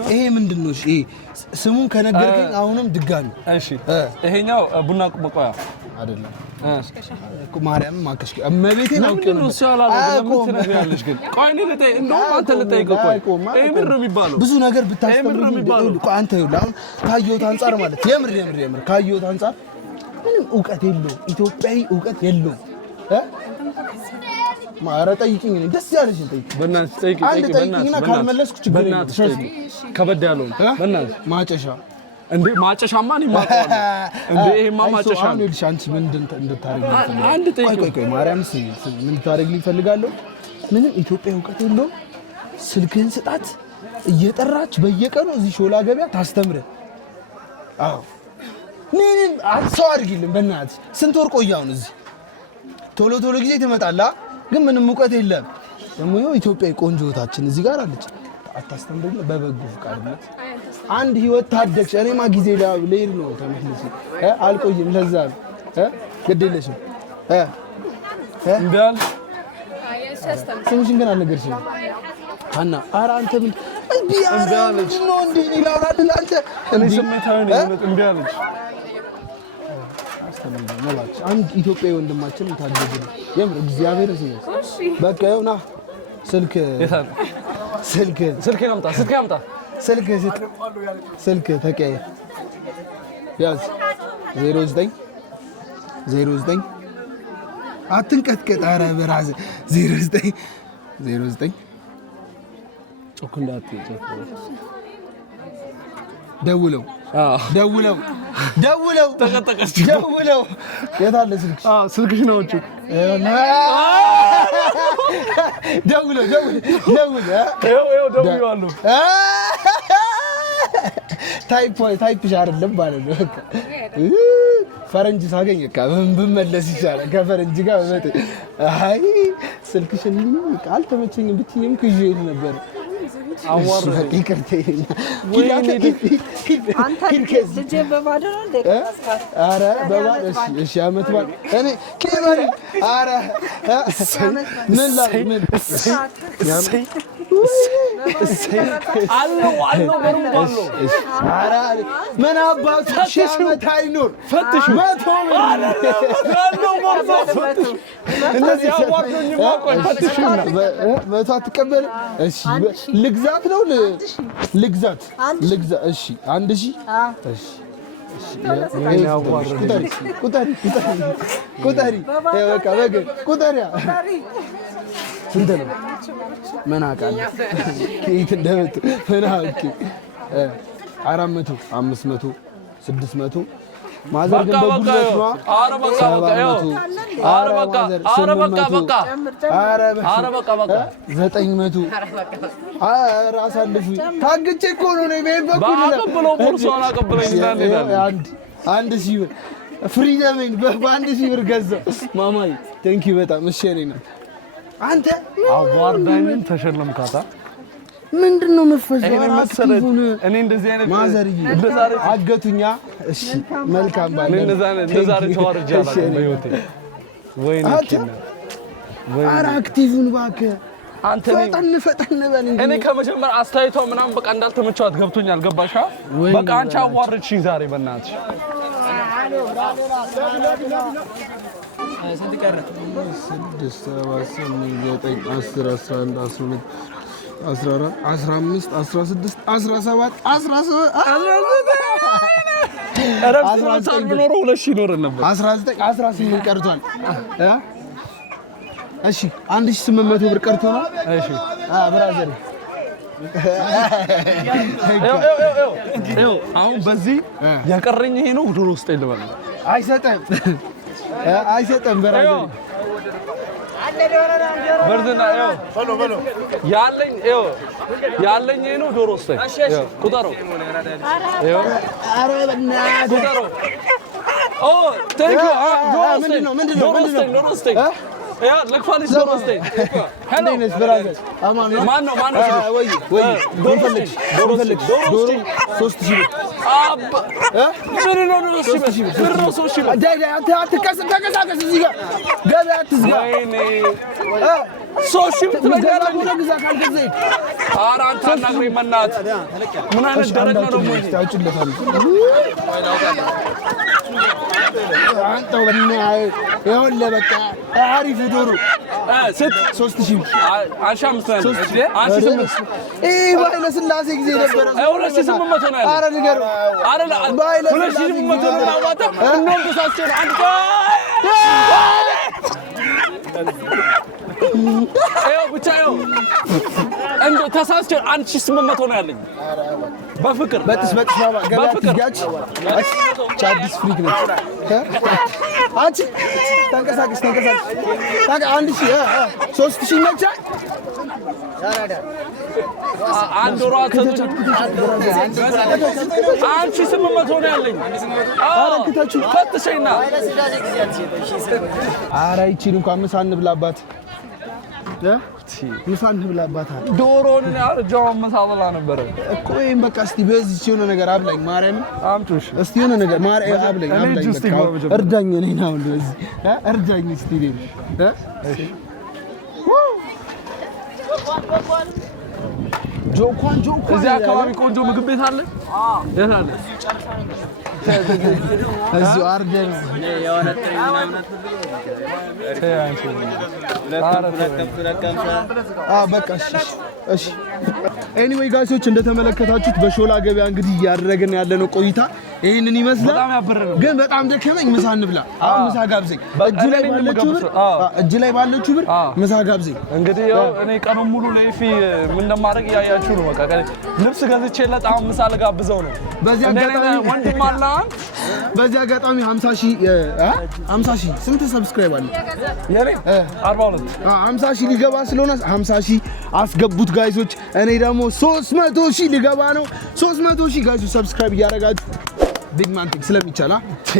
ይሄ ምንድነው? እሺ፣ ስሙን ከነገርከኝ አሁንም ድጋሚ። እሺ፣ ይሄኛው ቡና መቆያ አይደለም። ማርያም ማከሽከ እመቤቴን አውቄ ነው ትነግሪያለሽ። ግን ቆይ እኔ እንደውም አንተ ልጠይቀው። ቆይ ይሄ ምንድን ነው የሚባለው? ብዙ ነገር ብታስተምረኝ አንተ ይኸውልህ፣ አሁን ካየሁት አንጻር ማለት የምር ካየሁት አንጻር ምንም እውቀት የለውም። ኢትዮጵያዊ እውቀት የለውም። ኧረ ጠይቂኝ፣ ደስ ያለሽን ጠይቂ። በእናትሽ ጠይቂ። ጠይቂኝና ካልመለስኩ ችግር የለም። ከበድ ያለውን በእናትሽ ማጨሻ እንዴ ማጨሻማ እኔ የማውቀዋለሁ። እንዴ ይሄማ ማጨሻ ነው። ይኸውልሽ አንቺ ምን እንድታረጊ አንድ ጠይቂ። ቆይ ማርያም ምን እንድታረጊልኝ እፈልጋለሁ። ምንም ኢትዮጵያዊ እውቀት የለውም። ስልክህን ስጣት እየጠራች በየቀኑ እዚህ ሾላ ገበያ ታስተምረ። አዎ ምንም ሰው አድርጊልን በእናትህ። ስንት ወር ቆይ አሁን እዚህ ቶሎ ጊዜ ትመጣለህ፣ ግን ምንም እውቀት የለም። ደግሞ ኢትዮጵያዊ ቆንጆታችን እዚህ ጋር አለች። አታስተምረኝ በበጎ ፍቃድነት አንድ ህይወት ታደግሽ። እኔማ ጊዜ ልሄድ ነው ተመልሼ አልቆይም። ለዛ ነው ግድ የለሽም እምቢ አልሽ። ስምሽን ግን አልነገርሽኝም ሀና። ኧረ አንተ ምን እምቢ አለች ነው እንዴ? ይላል አንተ እኔ ስሜታዊ ነኝ። እምቢ አለች። አንድ ኢትዮጵያዊ ወንድማችን ታደግልኝ የምር እግዚአብሔር ይመስገን። በቃ ይኸውና ስልክ አምጣ። ስልክ ተቀያየር። ያዝ 09 አትንቀጥቀጥ። ኧረ በራስህ 09 ጮክ እንዳትይ። ደውለው ተቀጠቀች። የት አለ ስልክሽ? ስልክሽ ነው እጩ። ደውለው ደውያለሁ። ታይፕሽ አይደለም ማለት ነው። በቃ ፈረንጅ ሳገኝ በቃ ብመለስ ይቻላል ከፈረንጅ ጋር በመጥ አይ ስልክሽን አልተመቸኝም ብትይም ክዤ ነበር። ምን አባቱ ሺህ ዓመት አይኖር ፈትሽ መቶ አትቀበል። እሺ ልግዛት ነው ልግዛት። እሺ 1000 እሺ ቁጠሪ በቃ ቁጠሪያ ስንት ነው? ምን አውቃለሁ ከየት እንደመጡ ምን አውቄ 400 500 600 ማዘር ግን በጉልበት ነው። በቃ 900 አሳልፉኝ። ታግቼ እኮ ነው አንድ ሺህ ብር ፍሪደሜን በአንድ ሺህ ብር ገዛው። ማማዬ ቴንኪው በጣም እሺ። አንተ አዋርዳኝን ተሸለምካታ። ምንድነው መፈዘው? እኔ እንደዚህ አይነት ማዘርዬ አገቱኛ። እሺ መልካም ባለ እንደዛሬ ተዋርጃለሁ በህይወቴ። ወይኔ ኧረ አክቲቭን እባክህ አንተ ፈጠን በል እንጂ። እኔ ከመጀመሪያ አስተያየቷ ምናምን በቃ እንዳልተመቻት ገብቶኛል። ገባሻ? በቃ አንቺ አዋርድሽኝ ዛሬ በእናትሽ። ስንት ቀረ? 6 7 8 9 10 11 12 14 15 16 17 18 ኖሮ 2000 ይኖረን ነበር። 19 18 ቀርቷል። እሺ 1800 ብር ቀርቷል። እሺ ብራዘር አሁን በዚህ ያቀረኝ ይሄ ነው። ዶሮ ውስጥ ይልበል አይሰጠም ብራዘር በርዝና ያለኝ ይሄ ነው። ዶሮ ውስጥ ቁጠረው። ያ ለክፋልሽ ዶሮስቴ ሄሎ ነሽ ብራዘር አማን ነው ማን ነው ወይ ዶሮ ፈልግሽ ዶሮ 3000 ብር አባ ምን ነው ዶሮ 3000 ብር ብር 3000 ብር ዳይ ተንቀሳቀስ እዚህ ጋር ገበያ አትዝጋ ወይኔ 3000 ብር ትበላለህ ነው ግዛ ካልገዛኝ ኧረ አንተ አናግረኝ መናት ምን አይነት ደረቅ ነው ደግሞ ታውጭለታል አንተ ወና ይኸውልህ በቃ አሪፍ ዶሮ ስት 3000 ብር አሻምስ ነው አንቺ ባይለ ስላሴ ጊዜ ነበር 2800 ነው ያለው ኧረ ንገረው ኧረ 2800 ነው አዋጣ እንደውም ተሳስቼ ነው አንተ ይኸው ብቻ ይኸው እንደው ተሳስቼ 1800 ነው ያለኝ በፍቅር በጥስ ባባ ገበያ ትጋጭ ቻዲስ ፍሪክ ነች አንቺ ተንቀሳቀስ ታቃ 3000 ነች አንድ ዶሮ አትሰጡኝ አንቺ 800 ነው ያለኝ አረክታችሁ ፈትሸኝና ኧረ ይቺን እንኳን ምሳ እንብላባት ምሳ እንብላባት ዶሮን ያርጃው ምሳ በላ ነበር እኮ ይሄን በቃ እስቲ በዚህ የሆነ ነገር አብላኝ ማርያም አምጪሽ እስቲ የሆነ ነገር ማርያም አብላኝ በቃ እርዳኝ ነኝ ነው እንደዚህ እርዳኝ እስቲ እሺ ጆኳን እዚህ አካባቢ ቆንጆ ምግብ ቤት አለ የት አለ እዚሁ አርደን የሆነ በቃ እሺ ኤኒዌይ ጋይሶች እንደተመለከታችሁት በሾላ ገበያ እንግዲህ እያደረግን ያለነው ቆይታ ይሄንን ይመስላል። ግን በጣም ደከመኝ። ምሳ እንብላ። አሁን ምሳ ጋብዘኝ። እጅ ላይ ባለችው ብር ምሳ ጋብዘኝ። እንግዲህ ያው እኔ ቀኑን ሙሉ ለይፊ ምን እንደማደርግ ያያችሁ ነው። በቃ ልብስ ገዝቼለት አሁን ምሳ ልጋብዘው ነው። በዚህ አጋጣሚ ወንድም አለ። በዚህ አጋጣሚ 50 ሺህ ስንት ሰብስክራይብ አለ? የኔ 42 50 ሺህ ሊገባ ስለሆነ 50 ሺህ አስገቡት ጋይሶች። እኔ ደግሞ 300 ሺህ ሊገባ ነው። 300 ሺህ ጋይሶች ሰብስክራይብ እያደረጋችሁ ቢግ ማን ቲክ ስለሚቻል እቺ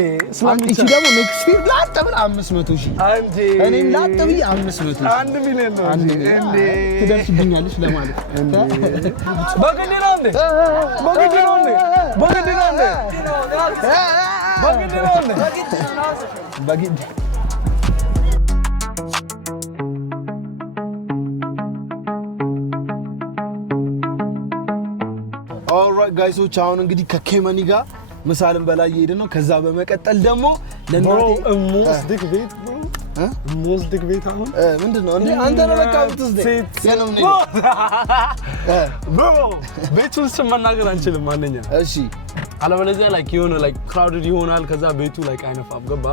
ደግሞ ኔክስት ይር ላጥብል 500 ሺህ አንዴ እኔም ላጥብል 500 ሺህ 1 ሚሊዮን ነው እንዴ ትደርስብኛለሽ ለማለት በግድ ነው እንዴ በግድ ነው እንዴ በግድ ነው እንዴ በግድ ነው እንዴ በግድ ኦልራይት ጋይሶች አሁን እንግዲህ ከኬመኒ ጋር ምሳልን በላይ እየሄድን ነው። ከዛ በመቀጠል ደግሞ ለእናቴ ሙስድክ ቤት ሙስድክ ቤት አሁን ምንድነው እንዴ አንተ ነው በቃ ብትስደኝ ያለው ነው ብሮ ቤቱን ስም መናገር አንችልም ማንኛ እሺ አለበለዚያ ላይክ የሆነ ላይክ ክራውድድ ይሆናል። ከዛ ቤቱ ላይክ አይነፋም ገባ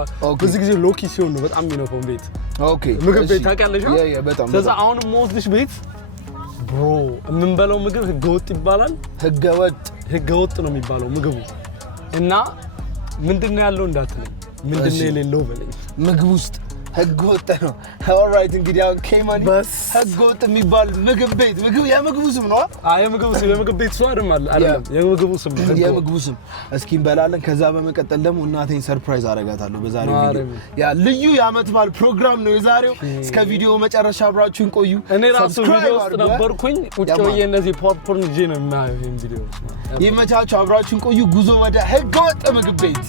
ብዙ ጊዜ ሎኪ ሲሆን ነው በጣም የሚነፋው ቤት ኦኬ ምግብ ቤት ታውቂያለሽ ያ በጣም ስለዛ አሁን ሙስድሽ ቤት ብሮ የምንበላው ምግብ ህገወጥ ይባላል። ህገወጥ ነው የሚባለው ምግቡ እና ምንድነው ያለው እንዳትለኝ ምንድነው የሌለው በለኝ ምግብ ውስጥ ህገወጥ ነው። ኦልራይት እንግዲህ አሁን ኬማኒ ህገወጥ የሚባል ምግብ ቤት የምግቡ ስም ነው። የምግብ ቤት ሰው አይደለም የምግቡ ስም ነው። የምግቡ ስም እስኪ እንበላለን። ከዛ በመቀጠል ደግሞ እናቴን ሰርፕራይዝ አደርጋታለሁ በዛሬው ቪዲዮ። ያ ልዩ የዓመት በዓል ፕሮግራም ነው የዛሬው። እስከ ቪዲዮ መጨረሻ አብራችሁን ቆዩ። እኔ ራሱ ቪዲዮ ውስጥ ነበርኩኝ ቁጭ ብዬ እነዚህ ፖፕኮርን ይዤ ነው የማየው ይሄን ቪዲዮ። ይመቻችሁ፣ አብራችሁን ቆዩ። ጉዞ ወደ ህገወጥ ምግብ ቤት።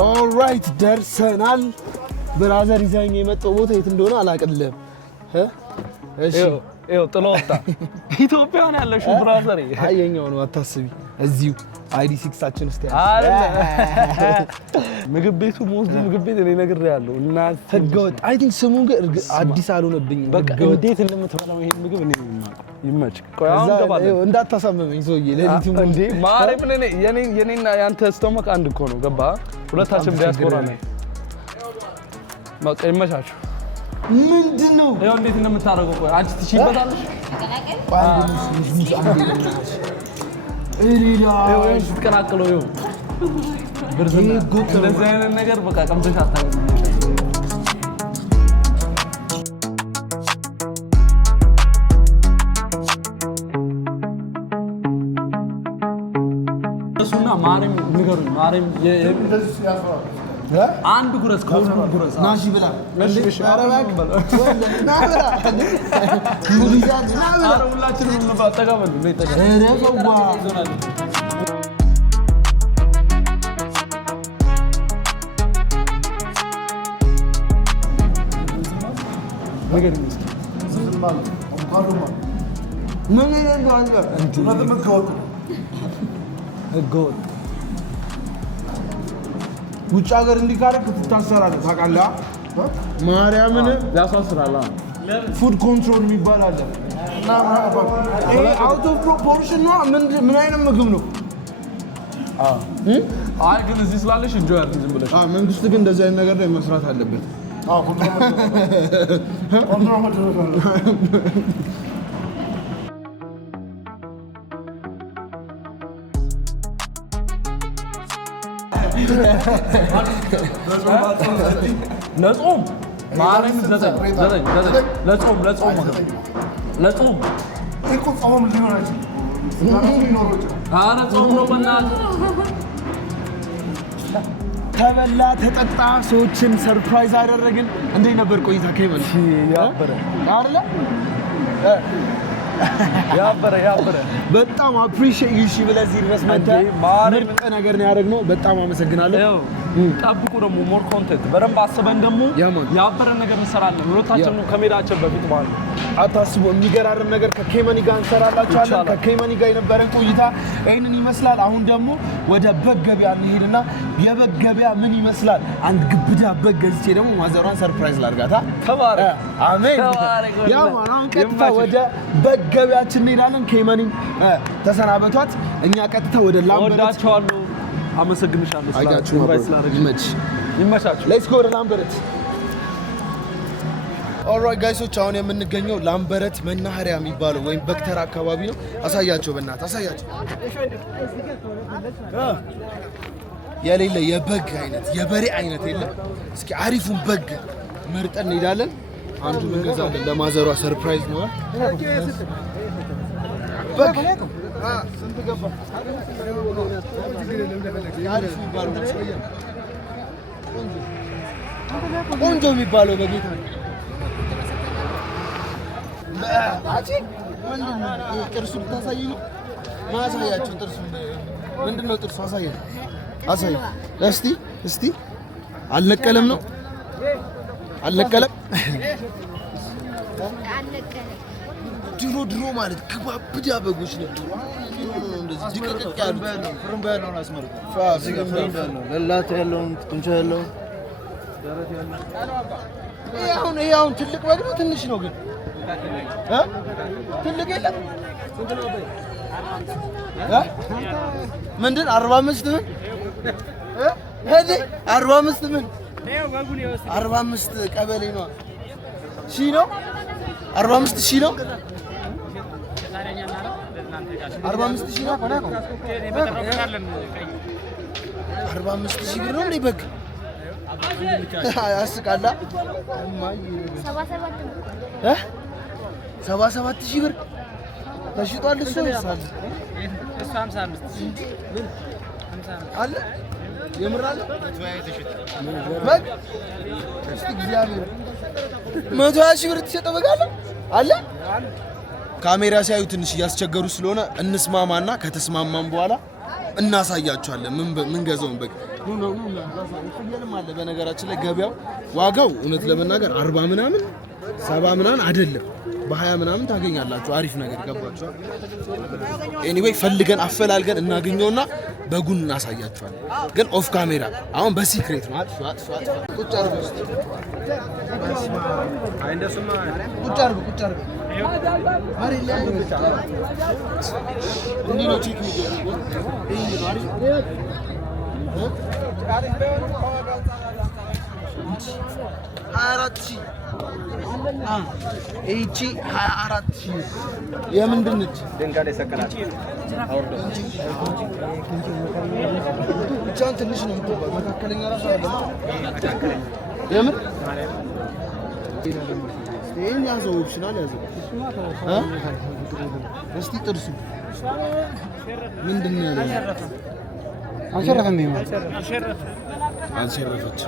ኦልራይት ደርሰናል። ብራዘር ይዘኸኝ የመጣው ቦታ የት እንደሆነ አላውቅልህም። እሺ ይኸው ጥሎ ወጣ። ኢትዮጵያ ነው ያለሽው ብራዘር። አየኛው ነው አታስቢ። እዚሁ አይዲ 6ታችን ውስጥ ምግብ ቤቱ ሞስድ ምግብ ቤት እኔ ነግሬሃለሁ እና ህገወጥ አይ ቲንክ ስሙ ግን አዲስ አልሆነብኝም። በቃ እንዴት እንደምትበላው ይሄን ምግብ እኔ ይመች። ቆይ አሁን ገባለሁ። እንዳታሳመመኝ ሰውዬ ለሊቱ እንዴ ማርያም የኔና ያንተ ስቶማክ አንድ እኮ ነው ገባ። ሁለታችን ዲያስፖራ ነን። በቃ ይመቻችሁ። ምንድነው ይሄው እንዴት እንደምታደርገው ቆይ አንቺ ትችይበታለሽ። ይሄው ስትቀላቅለው ይሄው ብርዝና እንደዚህ አይነት ነገር በቃ ቀምተሽ አታውቅም። ማርያም ንገሩኝ ማርያም አንድ ጉረስ ከሁሉም ጉረስ ናሺ ብላ እሺ አረባክ ና ብላ ሙዲዛን ና ብላ ሁላችንም እንባ ተጋበሉ ለይተጋ ረፈዋ ነገር ምን ነው አንተ ህገወጥ ውጭ ሀገር እንዲካረክ ትታሰራለህ ታውቃለህ ማርያምን ያሳስራል ፉድ ኮንትሮል የሚባል አለ እና ይሄ አውት ኦፍ ፕሮፖርሽን ነው ምን አይነት ምግብ ነው አይ ግን እዚህ ስላለሽ እንጆይ አድርጊ ዝም ብለሽ መንግስት ግን እንደዚህ አይነት ነገር ላይ መስራት አለበት ኮንትሮል ለጾም ማረኝ ዘጠኝ ለጾም ለጾም እኮ ጾም ሊሆን ኧረ ጾም ነው በእናትህ ተበላ ተጠጣ ሰዎችን ሰርፕራይዝ አደረግን እንዴት ነበር ቆይታ ከይመን ያበረ አይደለ ያበረ በጣም አፕሪሺየት ዩ ሺ ብለህ እዚህ ድረስ መጥተህ ምርጥ ነገር ነው ያደረግነው በጣም አመሰግናለሁ ጠብቁ ደግሞ ሞር ኮንቴንት በደንብ አስበን ደግሞ ያበረ ነገር እንሰራለን ሁለታችንም ከሜዳችን በፊት ማለት አታስቡ የሚገራርም ነገር ከኬመኒ ጋር እንሰራላችኋለን ከኬመኒ ጋር የነበረን ቆይታ ይሄንን ይመስላል አሁን ደግሞ ወደ በግ ገበያ እንሄድና የበግ ገበያ ምን ይመስላል አንድ ግብዳ በግ ገዝቼ ደግሞ ማዘሯን ሰርፕራይዝ ላድርጋታ ተባረክ አሜን ያው አሁን ቀጥታ ወደ በግ ገበያችን እንሄዳለን ኬመኒ ተሰናበቷት እኛ ቀጥታ ወደ ላምበረት ወዳችኋለሁ አመሰግንሻለሁ ይመቻችሁ ሌትስ ጎ ወደ ላምበረት ኦልራይት ጋይሶች አሁን የምንገኘው ላምበረት መናኸሪያ የሚባለው ወይም በክተራ አካባቢ ነው አሳያቸው በእናትህ አሳያቸው የሌለ የበግ አይነት የበሬ አይነት የለም እስኪ አሪፉን በግ መርጠን እንሄዳለን አንዱ እንገዛለን ለማዘሯ ሰርፕራይዝ ነው በግ ስንት ገባ ቆንጆ የሚባለው በጌታ ጥርሱ ልታሳይ ነው ማሳያችሁ ጥርሱ ምንድን ነው ጥርሱ አሳይ እስቲ አልነቀለም ነው አልነቀለም ድሮ ማለት ከባብዳ በጎች ነበሩ እንደዚህ ድቅቅ ያሉት ፍርምባ ያለውን አስመርኩ እዚህ ጋር ፍርምባ ያለው ለላት ያለውን ጡንቻ ያለውን ደረት ያለው ይሄ አሁን ትልቅ በግ ነው ትንሽ ነው ግን ትልቅ የለም ምንድን 45 ምን 45 ምን 45 ቀበሌ ነው ሺህ ነው 45 ሺህ ነው 45 ሺህ ነው 45 ሺህ ብር ነው እንዴ በግ ያስቃላ 77 ሺህ ብር ተሽጧል እሱ ይሳል እሱ 55 አለ የምር አለ በግ እስቲ እግዚአብሔር 120 ሺህ ብር ተሸጠ በግ አለ ካሜራ ሲያዩ ትንሽ እያስቸገሩ ስለሆነ እንስማማና ከተስማማን በኋላ እናሳያቸዋለን ምን ገዛውን በግ ነው ፍየልም አለ በነገራችን ላይ ገበያው ዋጋው እውነት ለመናገር 40 ምናምን 70 ምናምን አይደለም በ20 ምናምን ታገኛላችሁ አሪፍ ነገር ገባችሁ ኤኒዌይ ፈልገን አፈላልገን እናገኘውና በጉን እናሳያቸዋለን ግን ኦፍ ካሜራ አሁን በሲክሬት ነው አጥፋ ቁጭ አድርጉ ቁጭ አድርጉ ማሪ ላይ እንዴ ነው ቼክ የሚደረገው ይሄ ነው አሪፍ እቺ 24000 የምንድን ነች? ደንጋዴ ሰቀላት አውርዶ ብቻውን ትንሽ ነው የምትባለው መካከለኛ ራሱ አይደለም የምን ይሄን ያዘው ኦፕሽናል ያዘው እስቲ ጥርሱ ምንድን ነው ያለው አልሸረፈም። አልሸረፈች።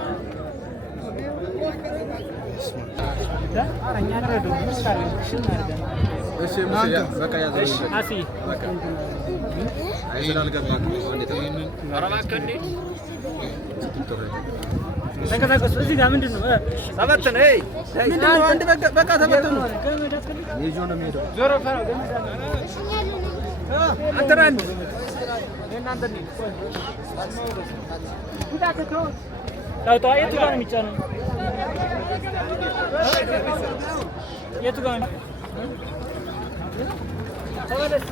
ተንቀሳቀሱ። እዚህ ጋር ምንድን ነው? ተበተነ። አንድ በቃ ተበተኑ። ይዞ ነው የሚሄደው። ዞሮ ፈራው አንተ አንድ እናንተ ነው ታውጣ። የቱ ጋር ነው የሚጫነው? የቱ ጋር ነው? ተወለስ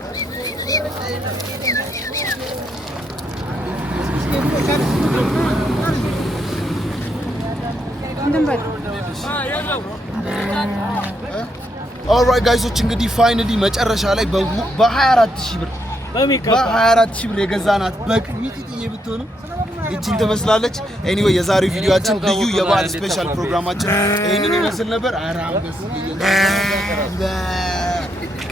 ኦልራይት ጋይሶች እንግዲህ ፋይናሊ መጨረሻ ላይ በ24000 ብር በ24000 ብር የገዛናት በግ ሚጢጥዬ ብትሆንም እቺን ትመስላለች። ኤኒዌይ የዛሬው ቪዲዮአችን ልዩ የበዓል ስፔሻል ፕሮግራማችን ይሄንን ይመስል ነበር። አራምበስ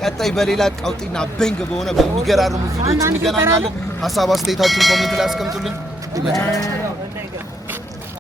ቀጣይ በሌላ ቀውጢና በንግ በሆነ በሚገራርሙ ቪዲዮዎች እንገናኛለን። ሀሳብ አስተያየታችሁን ኮሜንት ላይ አስቀምጡልን። ይመቻችሁ።